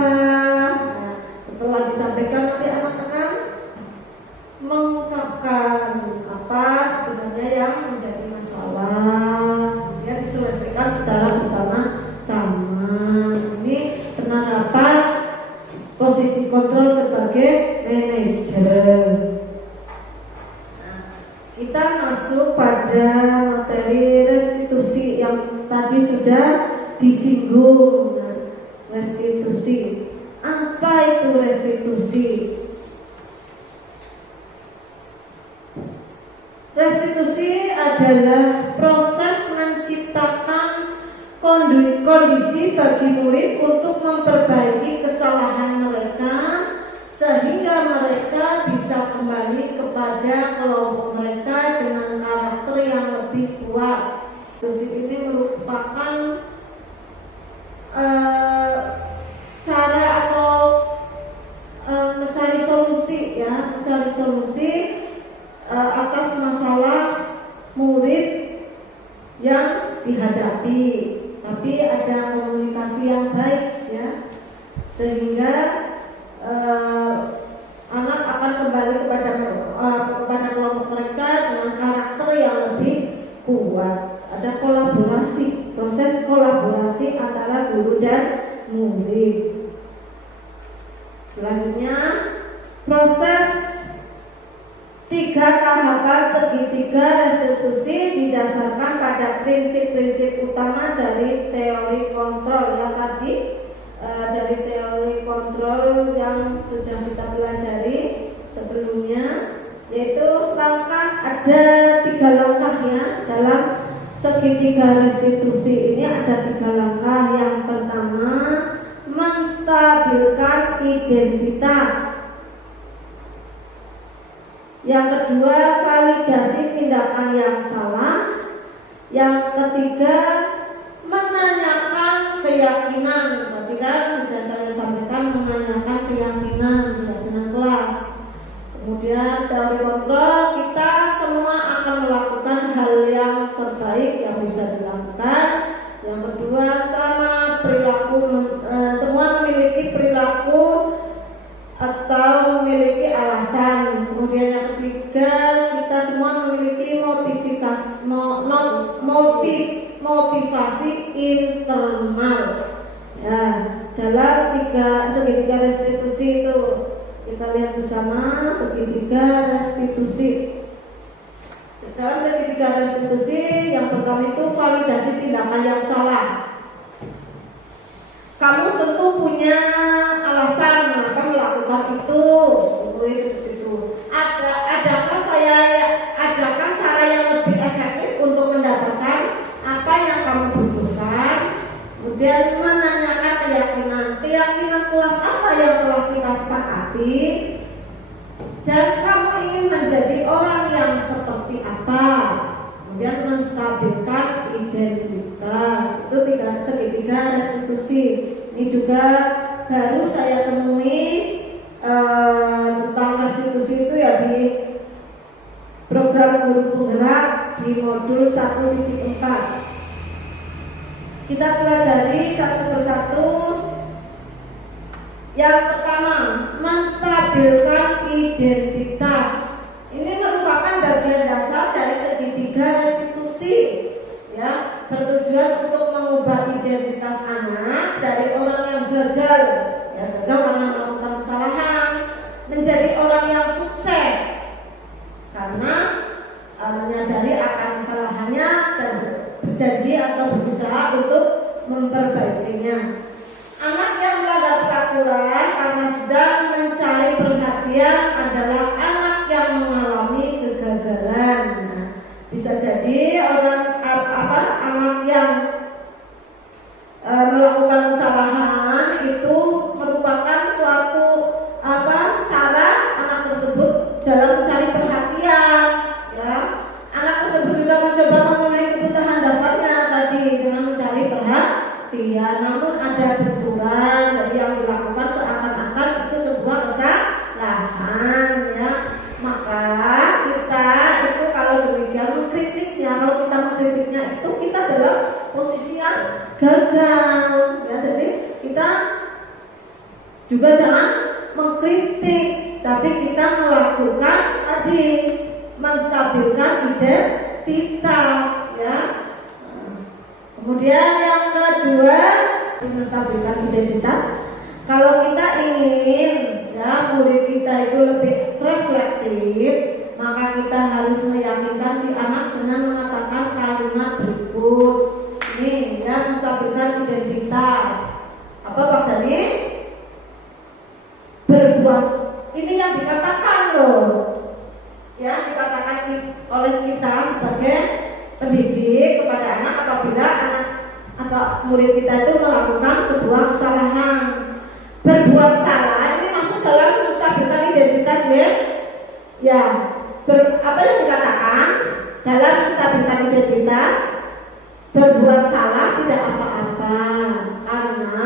Nah, setelah disampaikan nanti anak-anak mengungkapkan apa sebenarnya yang menjadi masalah, kemudian diselesaikan secara bersama-sama. Ini penerapan posisi kontrol sebagai manajer. Nah, kita masuk pada materi restitusi yang tadi sudah disinggung. Nah, restitusi, apa itu restitusi? Restitusi adalah proses menciptakan kondisi bagi murid untuk memperbaiki kesalahan mereka sehingga mereka bisa kembali kepada kelompok mereka dengan karakter yang lebih kuat. Restitusi ini merupakan cara atau mencari solusi, ya, mencari solusi atas masalah murid yang dihadapi, tapi ada komunikasi yang baik, ya, sehingga anak akan kembali kepada kelompok mereka dengan karakter yang lebih kuat. Ada kolaborasi, proses kolaborasi antara guru dan murid. Selanjutnya, proses 3 tahapan segitiga restitusi didasarkan pada prinsip-prinsip utama dari teori kontrol yang tadi dari teori kontrol yang sudah kita pelajari sebelumnya, yaitu ada 3 langkah, ya, dalam segitiga restitusi ini ada 3 langkah. Yang pertama, menstabilkan identitas. Yang kedua, validasi tindakan yang salah. Yang ketiga, menanyakan keyakinan. Tadi kan sudah saya sampaikan, menanyakan keyakinan kelas. Kemudian teori kontrol, kita semua akan melakukan hal yang terbaik yang bisa dilakukan. Yang kedua, semua memiliki perilaku atau memiliki alasan. Kemudian yang ketiga, kita semua memiliki motivasi internal. Ya, dalam segitiga restitusi itu kita lihat bersama segitiga restitusi. dalam segitiga restitusi yang pertama itu validasi tindakan yang salah. Kamu tentu punya alasan mengapa melakukan itu, itu. Adakah cara yang lebih efektif untuk mendapatkan apa yang kamu butuhkan? Kemudian menanyakan keyakinan puas apa yang telah kita sepakati, dan kamu ingin menjadi orang yang seperti apa. Kemudian menstabilkan identitas, itu segitiga restitusi. Ini juga baru saya temui tentang restitusi itu ya di program guru penggerak di modul 1.4. Kita pelajari satu persatu. Yang pertama, menstabilkan identitas. Ini merupakan bagian dasar dari segitiga restitusi, ya, bertujuan untuk mengubah identitas anak dari orang yang gagal, ya, gagal karena melakukan kesalahan, menjadi orang yang sukses karena menyadari akan kesalahannya dan berjanji atau berusaha untuk memperbaikinya. Anak yang melanggar peraturan karena sedang mencari perhatian adalah anak yang mengalami kegagalan. Nah, bisa jadi anak yang melakukan kesalahan itu merupakan suatu cara anak tersebut dalam mencari perhatian, ya. Anak tersebut juga mencoba memenuhi kebutuhan dasarnya tadi dengan mencari perhatian, namun ada benturan, jadi yang dilakukan seakan-akan itu sebuah kesalahan, ya. Maka kita itu kalau demikian mengkritiknya, kalau kita mengkritiknya itu kita dalam posisi yang gagal, ya. Jadi kita juga jangan mengkritik, tapi kita melakukan tadi menstabilkan identitas, ya. Kemudian yang kedua, menstabilkan identitas. Kalau kita ingin, ya, murid kita itu lebih reflektif, maka kita harus meyakinkan si anak dengan mengatakan kalimat berikut. Ini, ya, menstabilkan identitas. Apa Pak Dhani? Berbuat. Ini yang dikatakan loh, ya, dikatakan oleh kita sebagai pendidik kepada anak apabila anak atau murid kita itu melakukan sebuah kesalahan. Berbuat salah ini masuk dalam menstabilkan identitas, ya. Apa yang dikatakan dalam menstabilkan identitas? Berbuat salah tidak apa-apa, karena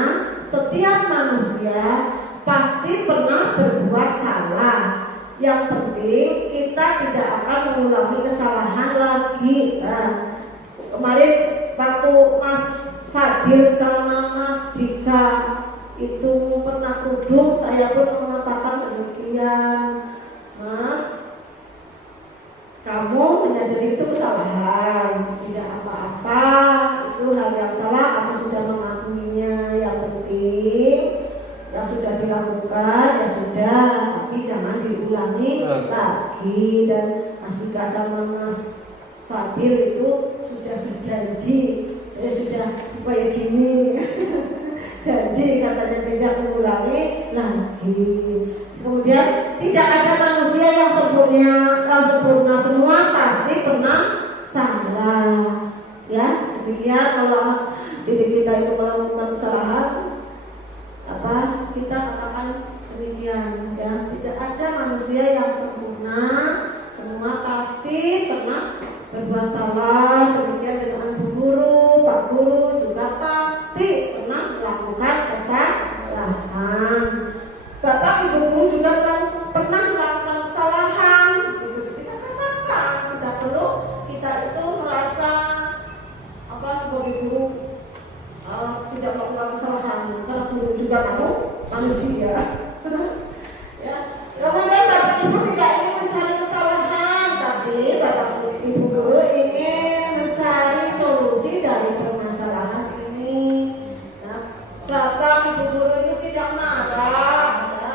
setiap manusia pasti pernah berbuat salah. Yang penting kita tidak akan mengulangi kesalahan lagi. Nah, kemarin waktu Mas Fadil sama Mas Dika itu pernah duduk, saya pun mengatakan demikian, Mas, kamu menyadari itu kesalahan, tidak apa-apa, itu hal yang salah, aku sudah mengakuinya. Yang penting yang sudah dilakukan ya sudah, tapi jangan diulangi lagi. Dan Mas Dika sama Mas Fadil itu sudah berjanji, sudah kayak gini janji katanya tidak mengulangi lagi. Kemudian tidak ada manusia yang sempurna, semua pasti pernah salah, ya. Demikian kalau didik kita itu melakukan kesalahan, kita katakan demikian, ya. Tidak ada manusia yang sempurna, semua pasti pernah berbuat salah. Demikian dengan Bu Guru, Pak Guru juga pasti pernah melakukan kesalahan. Bapak Ibu Guru juga pernah melakukan kesalahan. Kita katakan, tidak perlu kita itu merasa sebagai guru tidak melakukan kesalahan, karena guru juga manusia. Ya, kemudian Bapak Ibu tidak ingin mencari kesalahan, tapi Bapak Ibu Guru ingin mencari solusi dari permasalahan ini. Nah, Bapak Ibu Guru itu tidak marah, ya,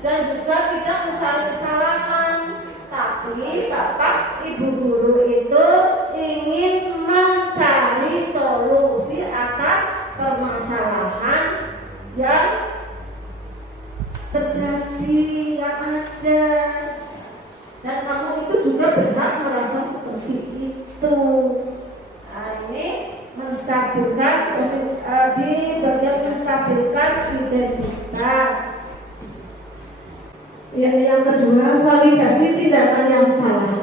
dan juga tidak mencari kesalahan, tapi Bapak Ibu Guru menstabilkan di bagian menstabilkan identitas. Yang kedua, validasi tindakan yang salah.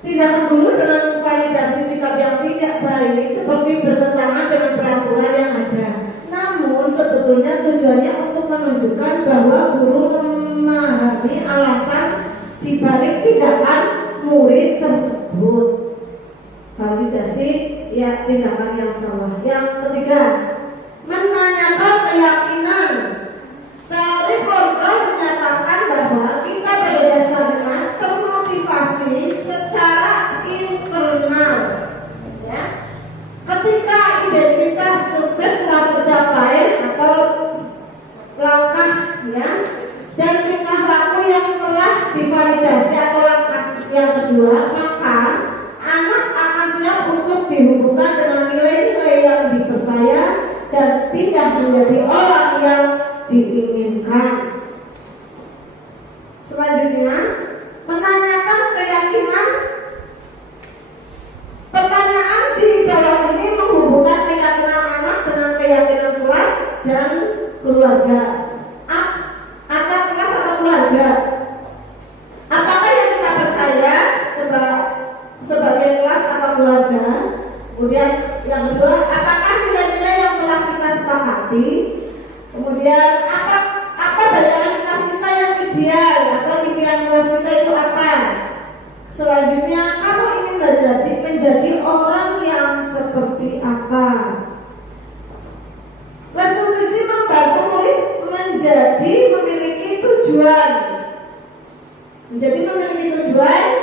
Tindakan guru dengan validasi sikap yang tidak baik seperti bertentangan dengan peraturan yang ada. Namun sebetulnya tujuannya untuk menunjukkan bahwa guru memahami alasan dibalik tindakan murid tersebut. Validasi ya tindakan yang salah. Yang ketiga, menanyakan keyakinan. Setelah kontrol menyatakan bahwa kita berdasarkan termotivasi secara internal. Ya. Ketika identitas sukses telah tercapai atau langkah ya, dan tingkah laku yang telah divalidasi atau langkah yang kedua, maka anak akan siap untuk dihubungkan dengan nilai-nilai yang dipercaya dan bisa menjadi orang yang diinginkan. Selanjutnya, menanyakan keyakinan. Pertanyaan di bawah ini menghubungkan keyakinan anak dengan keyakinan kelas dan keluarga. Atau kelas atau keluarga. Apakah yang kita percaya sebagai kelas atau keluarga? Kemudian yang kedua, apakah nilai-nilai yang telah kita sepakati? Kemudian apa bayangan kelas kita yang ideal atau impian kelas kita itu apa? Selanjutnya, kamu ingin menjadi orang yang seperti apa? Kelas nutrisi membantu murid memiliki tujuan,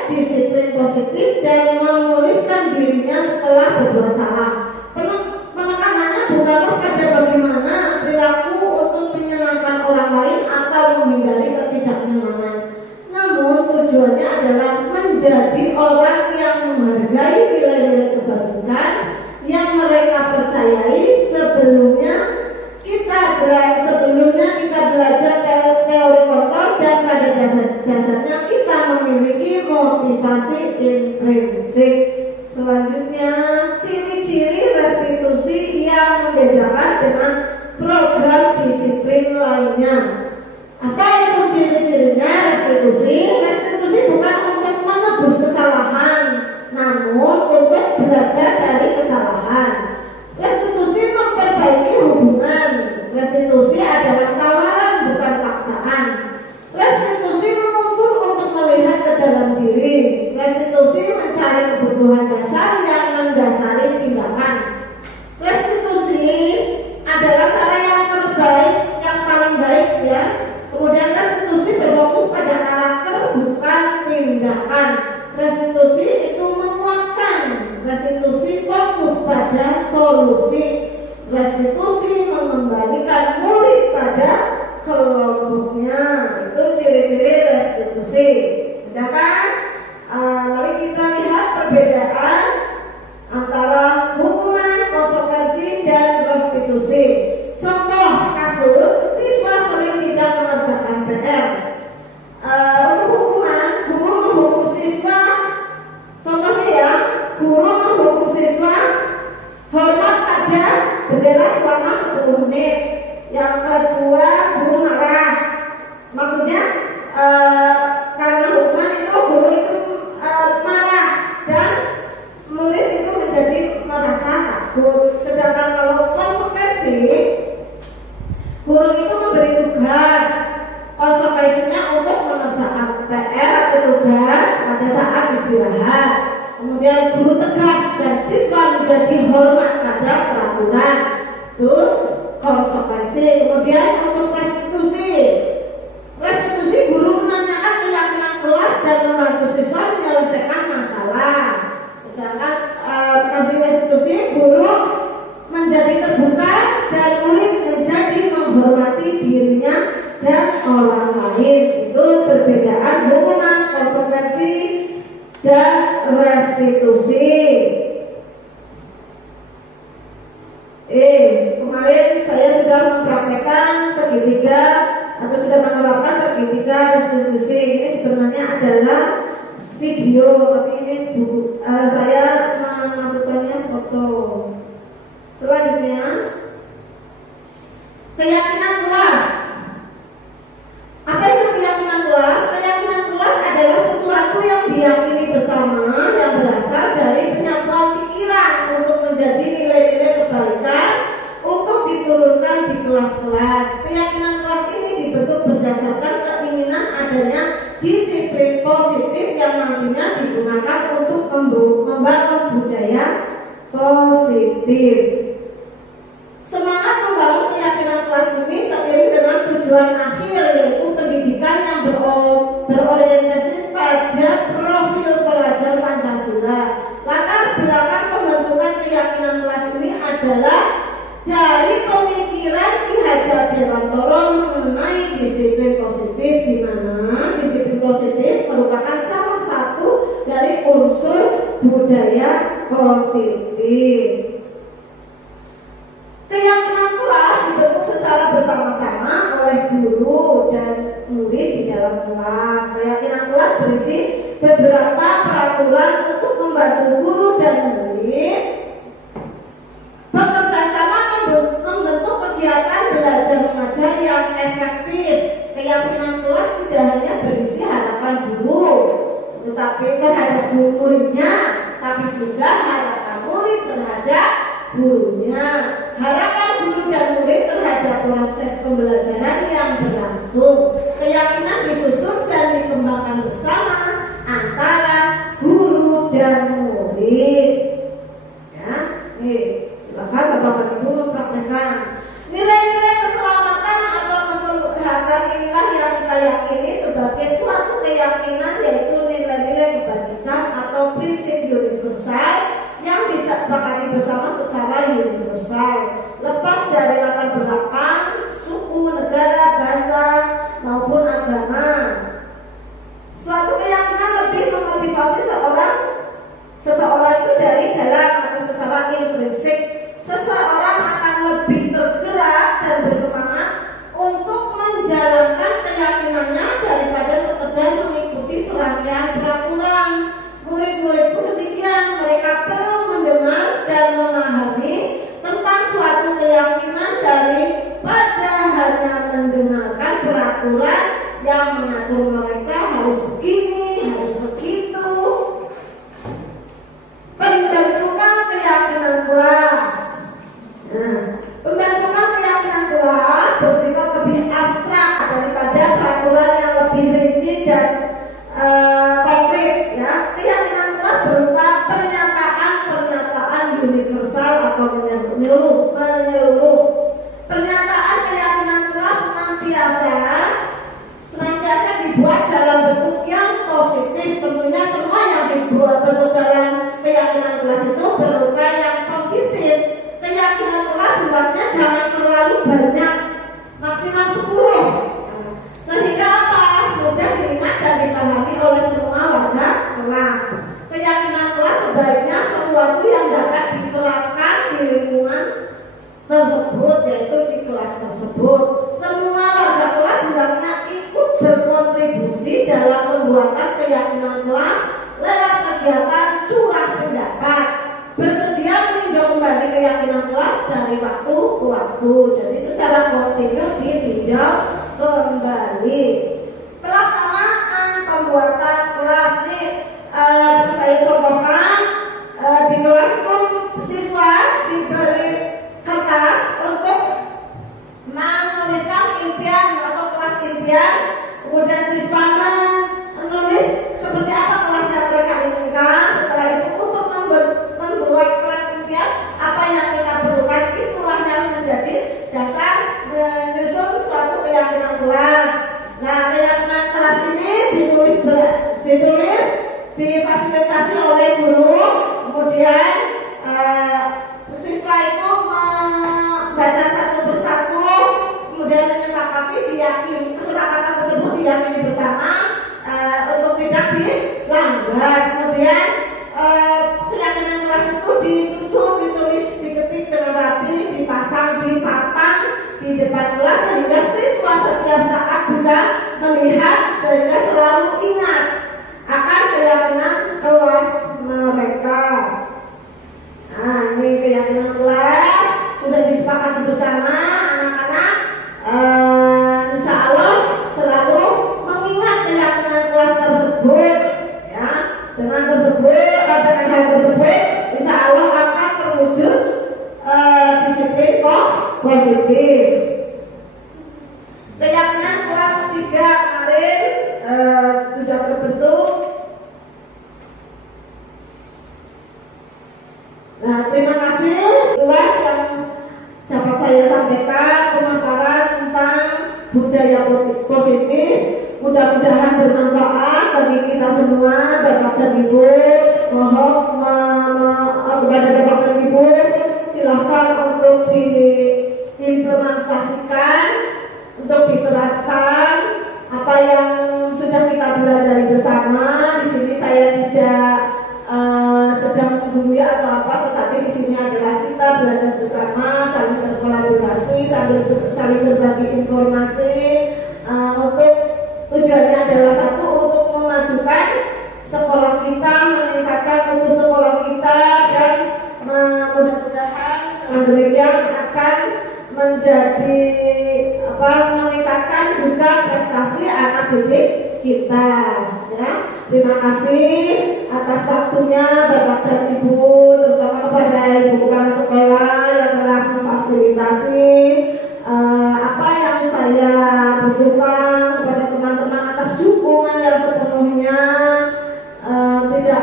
disiplin positif dan memulihkan dirinya setelah berbuat salah. Penekanannya bukanlah pada bagaimana perilaku untuk menyenangkan orang lain atau menghindari ketidaknyamanan. Namun tujuannya adalah menjadi orang yang menghargai nilai-nilai kebajikan yang mereka percayai. Sebelumnya kita belajar teori kontrol dan pada dasarnya kita memiliki motivasi intrinsik. Selanjutnya, ciri-ciri restitusi yang membedakan dengan program disiplin lainnya. Apa itu ciri-cirinya restitusi? Restitusi bukan untuk menebus kesalahan, namun untuk belajar dari kesalahan. Restitusi memperbaiki hubungan. Restitusi adalah tawaran bukan paksaan. Restitusi menuntut untuk melihat ke dalam diri. Restitusi mencari kebutuhan dasar yang mendasari tindakan. Restitusi adalah cara yang terbaik, yang paling baik ya. Kemudian restitusi berfokus pada karakter bukan tindakan. Restitusi itu menguatkan. Restitusi fokus pada solusi. Restitusi mengembalikan murid pada kelompoknya. Itu ciri-ciri restitusi. Sudah kan? Mari kita lihat perbedaan antara hukuman, konsekuensi, dan restitusi. Contoh kasus, siswa sering tidak mengerjakan PR. Untuk hukuman, guru menghukum siswa. Contohnya ya, guru menghukum siswa hormat pada bendera selama 10 menit. Yang kedua, guru marah. Maksudnya karena hukuman itu guru itu marah dan murid itu menjadi merasa takut. Sedangkan kalau konsekuensi, guru itu memberi tugas, konsekuensinya untuk mengerjakan PR atau tugas pada saat istirahat. Kemudian guru tegas dan siswa menjadi hormat pada peraturan. Itu konsekuensi. Kemudian untuk restitusi, guru menanyakan keyakinan kelas dan membantu siswa menyelesaikan masalah. Sedangkan restitusi, guru menjadi terbuka dan murid menjadi menghormati dirinya dan orang lain. Itu perbedaan hukuman, konsekuensi, dan restitusi. Kemarin saya sudah mempraktekkan segitiga atau sudah menerapkan segitiga restitusi. Ini sebenarnya adalah video, tapi ini saya memasukkannya foto. positif. Semangat membangun keyakinan kelas ini seiring dengan tujuan akhir, yaitu pendidikan yang berorientasi pada profil pelajar Pancasila. Latar belakang pembentukan keyakinan kelas ini adalah dari pemikiran Ki Hajar Dewantara mengenai disiplin positif, di mana disiplin positif merupakan salah satu dari unsur budaya positif. Keyakinan kelas dibentuk secara bersama-sama oleh guru dan murid di dalam kelas. Keyakinan kelas berisi beberapa peraturan untuk membantu guru dan murid bekerja sama membentuk kegiatan belajar mengajar yang efektif. Keyakinan kelas tidak hanya berisi harapan guru, tetapi terhadap muridnya, tapi juga harapan murid terhadap gurunya, harapan guru dan murid terhadap proses pembelajaran yang berlangsung. Keyakinan disusun dan dikembangkan bersama antara guru dan murid. Ya, nih, silakan Bapak Ibu mempraktekkan. Nilai-nilai keselamatan atau kesehatan inilah yang kita yakini sebagai suatu keyakinan, yaitu nilai-nilai kebajikan atau prinsip universal yang disepakati bersama secara universal, lepas dari latar belakang, suku, negara, bahasa, maupun agama. Suatu keyakinan lebih memotivasi seseorang itu dari dalam atau secara intrinsik. Seseorang akan lebih tergerak dan bersemangat untuk menjalankan keyakinannya daripada sekedar mengikuti serangkaian peraturan. Murid-murid pun demikian, mereka perlu mendengar dan memahami tentang suatu keyakinan daripada hanya mendengarkan peraturan yang mengatur mereka harus begini, harus begitu. Pembentukan keyakinan kelas. Nah, pembentukan keyakinan kelas bersifat lebih abstrak daripada peraturan yang lebih rinci dan konkret. Ya, keyakinan kelas berupa pernyataan universal atau menyeluruh. Pernyataan keyakinan kelas senantiasa dibuat dalam bentuk yang positif. Tentunya semua yang dibuat bentuk dalam keyakinan kelas itu berupa yang positif. Keyakinan kelas hendaknya jangan terlalu banyak, maksimal 10, sehingga apa? Mudah diingat dan dipahami oleh semua warga kelas. Keyakinan kelas sebaiknya sesuatu yang dapat diterapkan di lingkungan tersebut, yaitu di kelas tersebut. Semua warga kelas hendaknya ikut berkontribusi dalam pembuatan keyakinan kelas lewat kegiatan curah pendapat, bersedia meninjau kembali keyakinan kelas dari waktu ke waktu. Jadi secara kontinu ditinjau kembali. Pelaksanaan pembuatan kelas ini saya contohkan. Di kelas pun siswa diberi kertas untuk menuliskan impian atau kelas impian. Kemudian siswa menulis seperti apa kelas yang mereka inginkan. Setelah itu untuk membuat kelas impian apa yang kita perlukan, itulah yang menjadi dasar menyusun suatu keyakinan kelas. Nah, keyakinan kelas ini ditulis difasilitasi oleh guru. Kemudian siswa itu membaca satu persatu, kemudian menyepakati kesepakatan tersebut diyakini bersama untuk tidak dilanggar. Kemudian keyakinan kelas itu disusun, ditulis, diketik dengan rapi, dipasang di papan di depan kelas sehingga siswa setiap saat bisa melihat, sehingga selalu ingat akan keyakinan kelas mereka. Nah, ini keyakinan kelas sudah disepakati bersama anak-anak. Insya Allah selalu mengingat keyakinan kelas tersebut. Ya, dengan hal tersebut, insya Allah akan terwujud disiplin positif. Keyakinan kelas 3 kemarin sudah terbentuk. Nah, terima kasih. budaya positif, mudah-mudahan bermanfaat bagi kita semua. Bapak dan Ibu, mohon kepada Bapak dan Ibu silahkan untuk diimplementasikan, untuk diterapkan apa yang sudah kita belajar bersama. Di sini saya tidak sedang menggurui atau apa, tetapi di sini adalah kita belajar bersama, saling berkolaborasi, saling berbagi informasi. Untuk tujuannya adalah satu, untuk memajukan sekolah kita, meningkatkan mutu sekolah kita, dan mudah-mudahan demikian akan menjadi meningkatkan juga prestasi anak didik kita. Ya, terima kasih atas waktunya Bapak dan Ibu, terutama kepada Ibu Kepala Sekolah yang telah memfasilitasi apa yang saya butuhkan, kepada teman-teman atas dukungan yang sepenuhnya. Tidak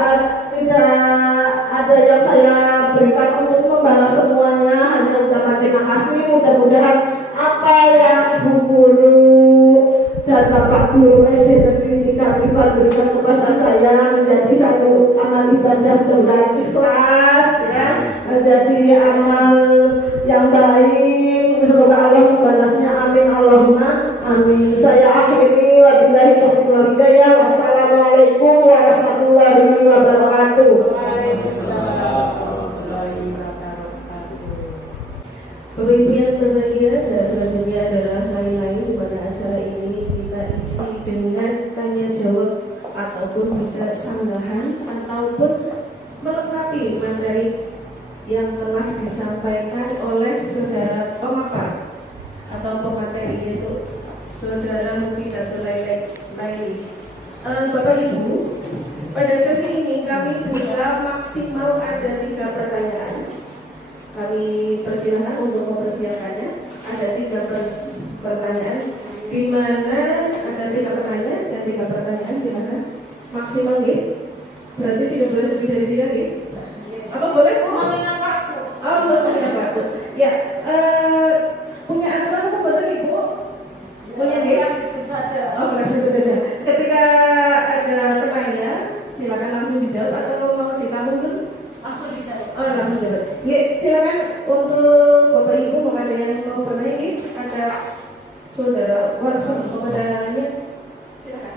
ada yang saya berikan untuk membalas semuanya, hanya ucapan terima kasih. Mudah-mudahan apa yang Ibu Guru dan Bapak Guru SD Negeri 3 berikan kepada saya menjadi satu amal ibadah dengan ikhlas, ya, menjadi amal yang baik. Semoga Allah membalasnya. Amin Allahumma amin. Saya akhiri, wabillahi taufiq wal hidayah. Wassalamualaikum warahmatullahi wabarakatuh. Bapak Ibu yang berbahagia, selanjutnya adalah lain-lain pada acara ini kita isi dengan tanya jawab ataupun bisa sanggahan ataupun melengkapi materi yang telah disampaikan oleh saudara pemaparan atau pemateri, yaitu saudara Mufidatul Laili. Bapak Ibu, pada sesi ini kami buka maksimal ada 3 pertanyaan. Kami persilahkan untuk mempersiapkannya. Ada 3 pertanyaan, di mana ada 3 pertanyaan dan 3 pertanyaan. Silakan maksimal nih. Berarti tidak boleh lebih dari 3 nih. Apa boleh? Mengingat waktu. Oh, mengingat waktu. Ya, punya aturan apa betul Ibu? Punya nih. Saja. Oh, langsung saja. Ketika ada penanya, silakan langsung dijawab atau mau ditampung dulu? Langsung dijawab. Oh, langsung jawab. Ya, silakan untuk Bapak Ibu, mau ada yang mau bertanya ini, ada saudara Warson kepada lainnya. Silakan.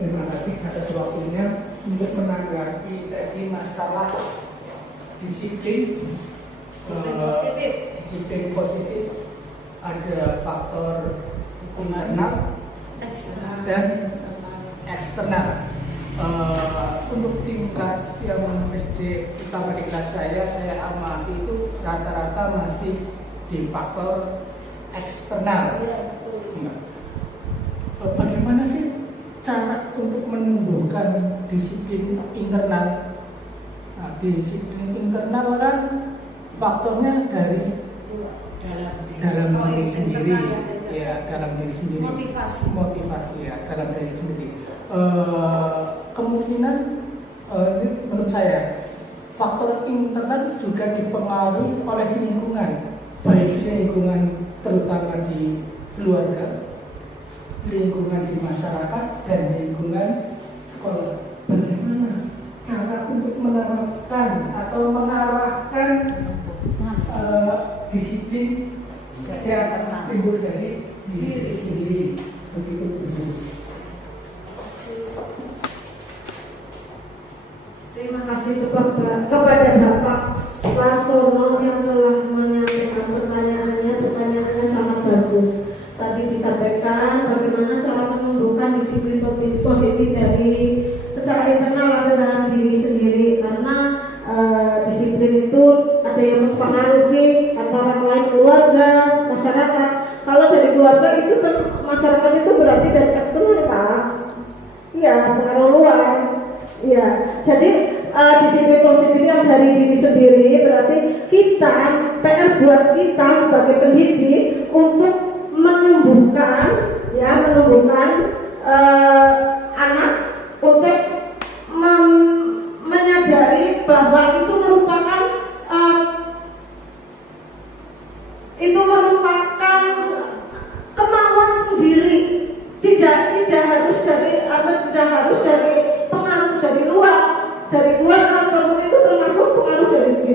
Terima kasih atas waktunya untuk menanggapi tadi masalah disiplin. Disiplin positif, ada faktor internal dan eksternal. Untuk tingkat yang SD utama di kelas saya amati itu rata-rata masih di faktor eksternal. Bagaimana sih cara untuk menumbuhkan disiplin internal? Nah, disiplin internal kan faktornya dari dalam diri sendiri, ya, dalam diri sendiri. Motivasi ya, dalam diri sendiri. Kemungkinan ini menurut saya faktor internal juga dipengaruhi oleh lingkungan, baik lingkungan terutama di keluarga, lingkungan di masyarakat, dan lingkungan sekolah. Bagaimana cara untuk menerapkan atau mengarahkan disiplin yang timbul dari diri sendiri, begitu. Terima kasih kepada Bapak Lasono yang telah menyampaikan pertanyaannya sangat bagus. Tadi disampaikan bagaimana cara menumbuhkan disiplin positif dari secara internal atau dalam diri sendiri, karena disiplin itu ada yang mempengaruhi antara lain keluarga, masyarakat. Kalau dari keluarga itu masyarakat itu berarti dari eksternal, Pak. Iya, pengaruh luar. Iya, jadi disiplin positif yang dari diri sendiri berarti kita PR buat kita sebagai pendidik untuk menumbuhkan anak untuk menyadari bahwa itu merupakan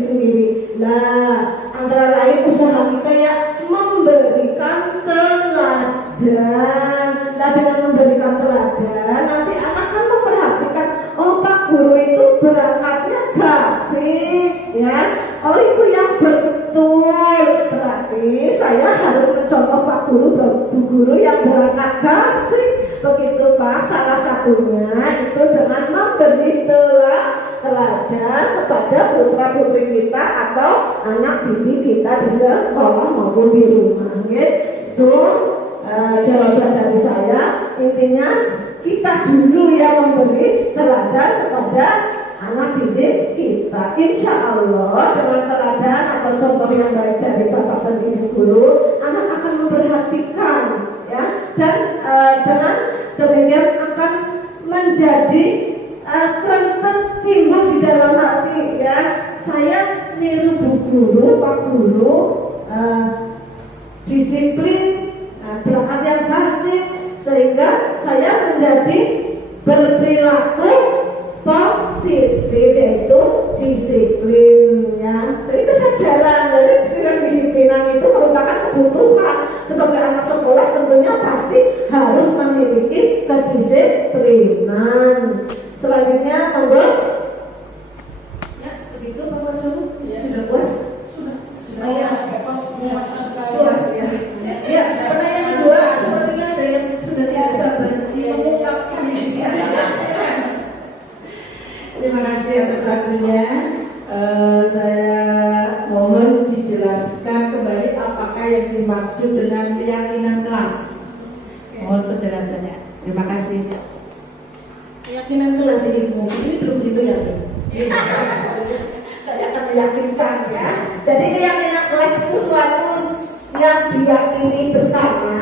sendiri. Nah, antara lain usaha kita ya memberikan teladan. Nah, dengan memberikan teladan, nanti anak kan memperhatikan, oh Pak Guru itu berangkatnya gasik, ya. Oh itu yang betul. Berarti saya harus mencontoh Pak Guru, Bu Guru yang berangkat gasik. Begitu Pak, salah satunya itu dengan memberi teladan kepada putra-putri kita atau anak didik kita di sekolah maupun di rumah. Itu jawaban dari saya. Intinya kita dulu yang memberi teladan kepada anak didik kita. Insya Allah dengan teladan atau contoh yang baik dari Bapak dan Ibu Guru, anak akan memperhatikan, ya, dan dengan demikian akan menjadi kerentet timbul di dalam hati, ya. Saya niru Bu Guru, Pak Guru, disiplin, berangkat yang kasih, sehingga saya menjadi berperilaku positif, yaitu disiplin, ya. Jadi kesadaran dari kedisiplinan itu merupakan kebutuhan sebagai anak sekolah, tentunya pasti harus memiliki kedisiplinan. Selanjutnya, monggo. Ya, begitu Pak Warsulu. Sudah puas? Sudah. Ya. Puas ya. Ya, pertanyaan kedua, sepertinya saya sudah tidak sabar mengungkapkan ini. Terima kasih atas waktunya. Saya mohon dijelaskan kembali apakah yang dimaksud dengan keyakinan kelas. Mohon penjelasannya. Terima kasih. Keyakinan kelas ini belum begitu yakin. Saya akan meyakinkan, ya. Jadi keyakinan kelas itu suatu yang diyakini bersama,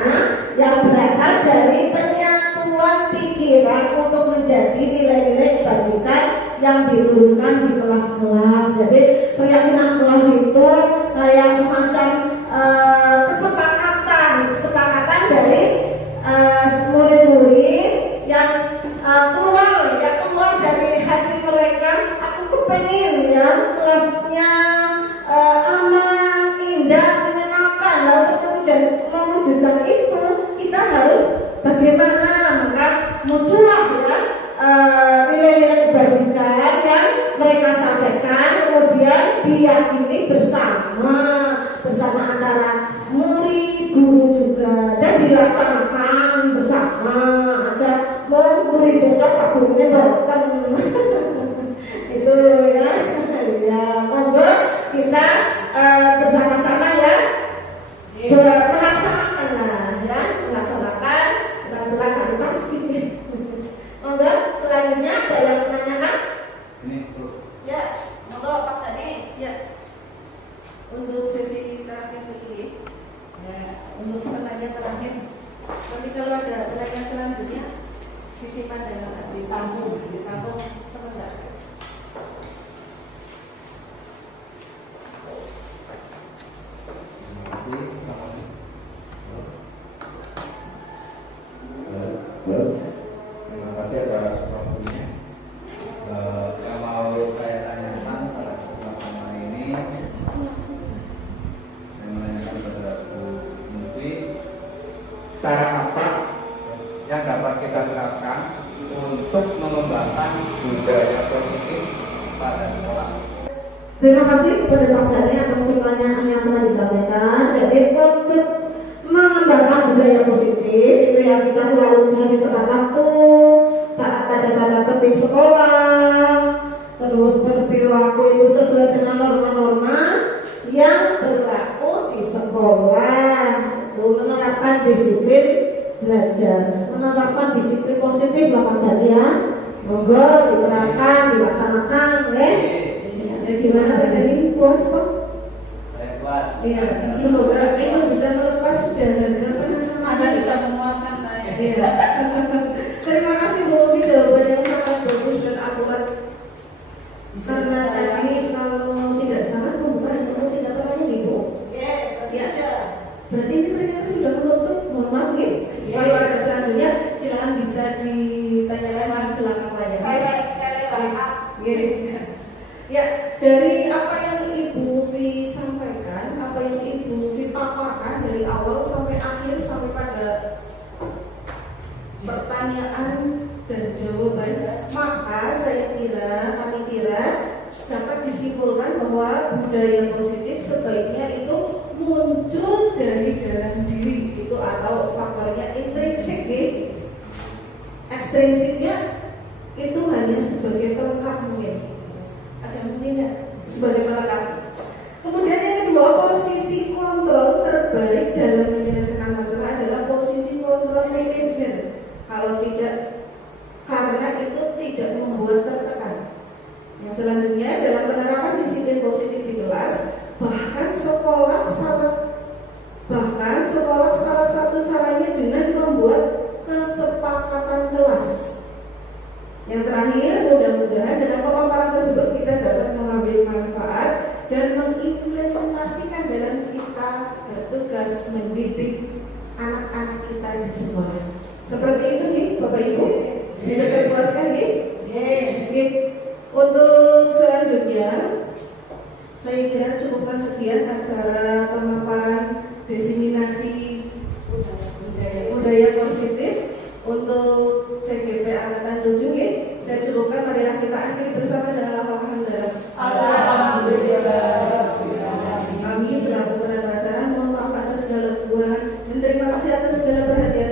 yang berasal dari penyatuan pikiran untuk menjadi nilai-nilai kebajikan yang diturunkan di kelas-kelas. Jadi keyakinan kelas itu kayak semacam kesepakatan dari murid-murid yang keluar dari hati mereka. Aku kepengen, ya, kelasnya aman, indah, menyenangkan. Nah, untuk mewujudkan itu kita harus bagaimana? Maka muncullah, ya, nilai-nilai kebajikan yang mereka sampaikan, kemudian diyakini bersama antara murid, guru juga, dan dilaksanakan bersama aja. Mau murid dekat, Pak gurunya boten. Itu, ya. Ya, monggo kita bersama-sama, ya, melaksanakan, ya, melaksanakan aturan kami pasti. Monggo, selanjutnya ada yang menanyakan? Ini Bu. Ya, monggo Pak Tani. Ya, untuk sesi terakhir ini, ya, untuk pertanyaan terakhir, nanti kalau ada pertanyaan selanjutnya disimpan dalam ditampung sebentar. Terima kasih atas waktunya. Yang mau saya tanyakan pada kesempatan hari ini, saya menanyakan kepada Bu Menteri, cara apa yang dapat kita terapkan untuk mengembangkan budaya positif pada sekolah? Terima kasih kepada Pak Dhani atas pertanyaan yang telah disampaikan. Jadi untuk mengembangkan budaya positif itu yang kita selalu hari pada waktu, pada tata tertib sekolah, terus berperilaku itu sesuai dengan norma-norma yang berlaku di sekolah, itu menerapkan disiplin belajar, menerapkan disiplin positif Pak Dhani, ya. Monggo diterapkan, dilaksanakan, ya. Gimana Pak Dhani? Puas kok? Saya puas. Iya, semoga itu bisa melepas sudah Anda sudah memuaskan saya. Iya. Terima kasih Bu, jawaban yang sangat bagus dan akurat. Karena tadi kalau tidak salah pembukaan itu tidak terlalu Ibu. Ya. Berarti ini ternyata sudah menutup. Mohon maaf, ya. Kalau ada selanjutnya silakan bisa ditanyakan di belakang layar. Kayak WhatsApp. Ya, dari apa yang ekstrinsiknya itu hanya sebagai pelengkap mungkin. Ada mungkin nggak sebagai pelengkap? Kemudian yang kedua, posisi kontrol terbaik dalam menyelesaikan masalah adalah posisi kontrol manajer. Kalau tidak, karena itu tidak membuat tertekan. Yang selanjutnya dalam penerapan disiplin positif di kelas, bahkan sekolah salah satu caranya dengan membuat kesepakatan kelas. Yang terakhir, mudah-mudahan dalam pemaparan tersebut kita dapat mengambil manfaat dan mengimplementasikan dalam kita bertugas mendidik anak-anak kita di sekolah. Seperti itu nih, Bapak Ibu. Bisa terpuaskan nih? Untuk selanjutnya, saya kira cukuplah sekian acara pemaparan diseminasi budaya positif untuk CGP Angkatan 7 ya. Saya cukupkan, marilah kita akhiri bersama dengan alhamdulillah. Kami selaku penata acara mohon maaf atas segala kekurangan dan terima kasih atas segala perhatian.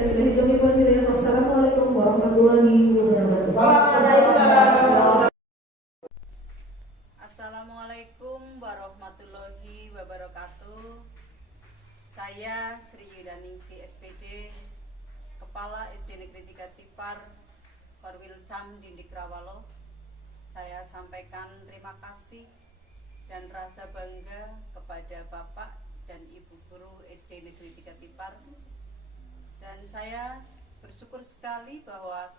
Wassalamualaikum warahmatullahi wabarakatuh. Assalamualaikum warahmatullahi wabarakatuh. Saya Sri Yudaningsi SPD, Kepala SD Negeri 3 Tipar, Korwilcam Dindik Rawalo. Saya sampaikan terima kasih dan rasa bangga kepada Bapak dan Ibu Guru SD Negeri 3 Tipar. Dan saya bersyukur sekali bahwa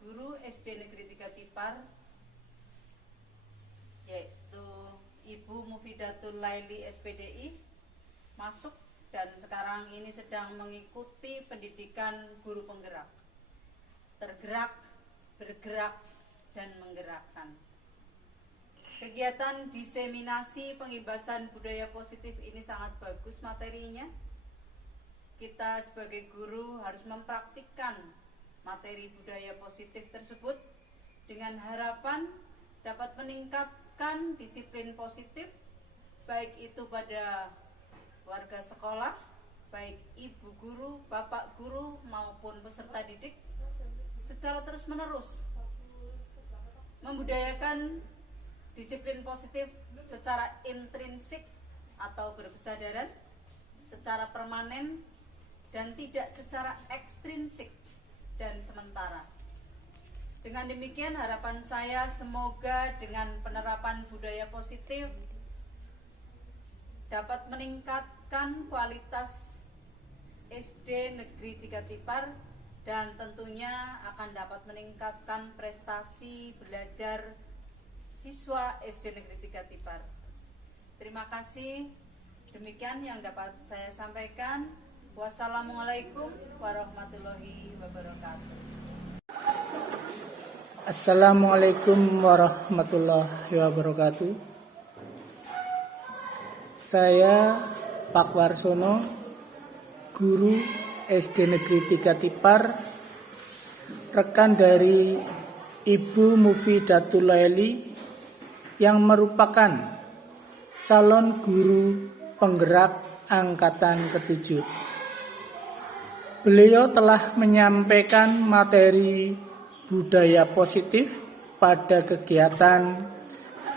guru SD Negeri 3 Tipar, yaitu Ibu Mufidatul Laili SPDI, masuk dan sekarang ini sedang mengikuti pendidikan guru penggerak. Tergerak, bergerak, dan menggerakkan. Kegiatan diseminasi pengibasan budaya positif ini sangat bagus materinya. Kita sebagai guru harus mempraktikkan materi budaya positif tersebut dengan harapan dapat meningkatkan disiplin positif, baik itu pada warga sekolah, baik ibu guru, bapak guru, maupun peserta didik, secara terus-menerus membudayakan disiplin positif secara intrinsik atau berkesadaran, secara permanen, dan tidak secara ekstrinsik dan sementara. Dengan demikian harapan saya semoga dengan penerapan budaya positif dapat meningkatkan kualitas SD Negeri 3 Tipar dan tentunya akan dapat meningkatkan prestasi belajar siswa SD Negeri 3 Tipar. Terima kasih. Demikian yang dapat saya sampaikan. Wassalamualaikum warahmatullahi wabarakatuh. Assalamualaikum warahmatullahi wabarakatuh. Saya Pak Warsono, guru SD Negeri 3 Tipar, rekan dari Ibu Mufidatul Laili yang merupakan calon guru penggerak angkatan ke-7. Beliau telah menyampaikan materi budaya positif pada kegiatan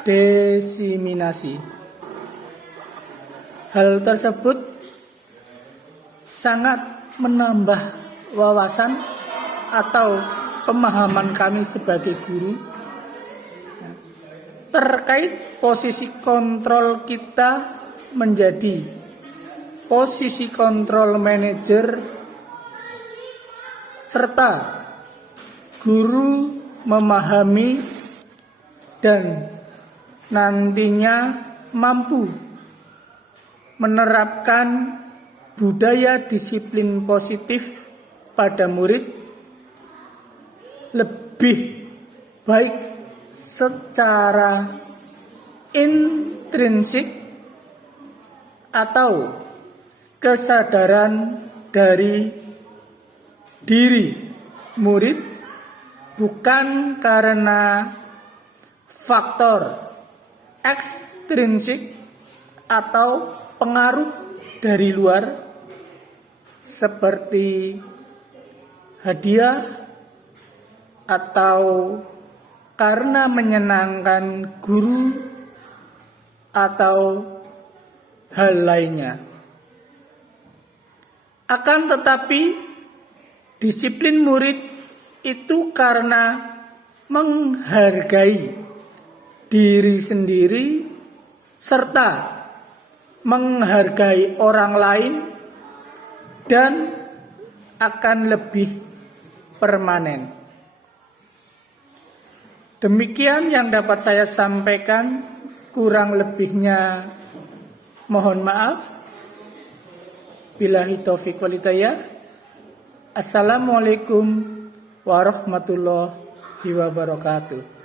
diseminasi. Hal tersebut sangat menambah wawasan atau pemahaman kami sebagai guru terkait posisi kontrol kita menjadi posisi kontrol manajer, serta guru memahami dan nantinya mampu menerapkan budaya disiplin positif pada murid lebih baik secara intrinsik atau kesadaran dari diri murid, bukan karena faktor ekstrinsik atau pengaruh dari luar seperti hadiah, atau karena menyenangkan guru atau hal lainnya. Akan tetapi disiplin murid itu karena menghargai diri sendiri serta menghargai orang lain dan akan lebih permanen. Demikian yang dapat saya sampaikan, kurang lebihnya mohon maaf. Billahi taufiq wal hidayah. Assalamualaikum warahmatullahi wabarakatuh.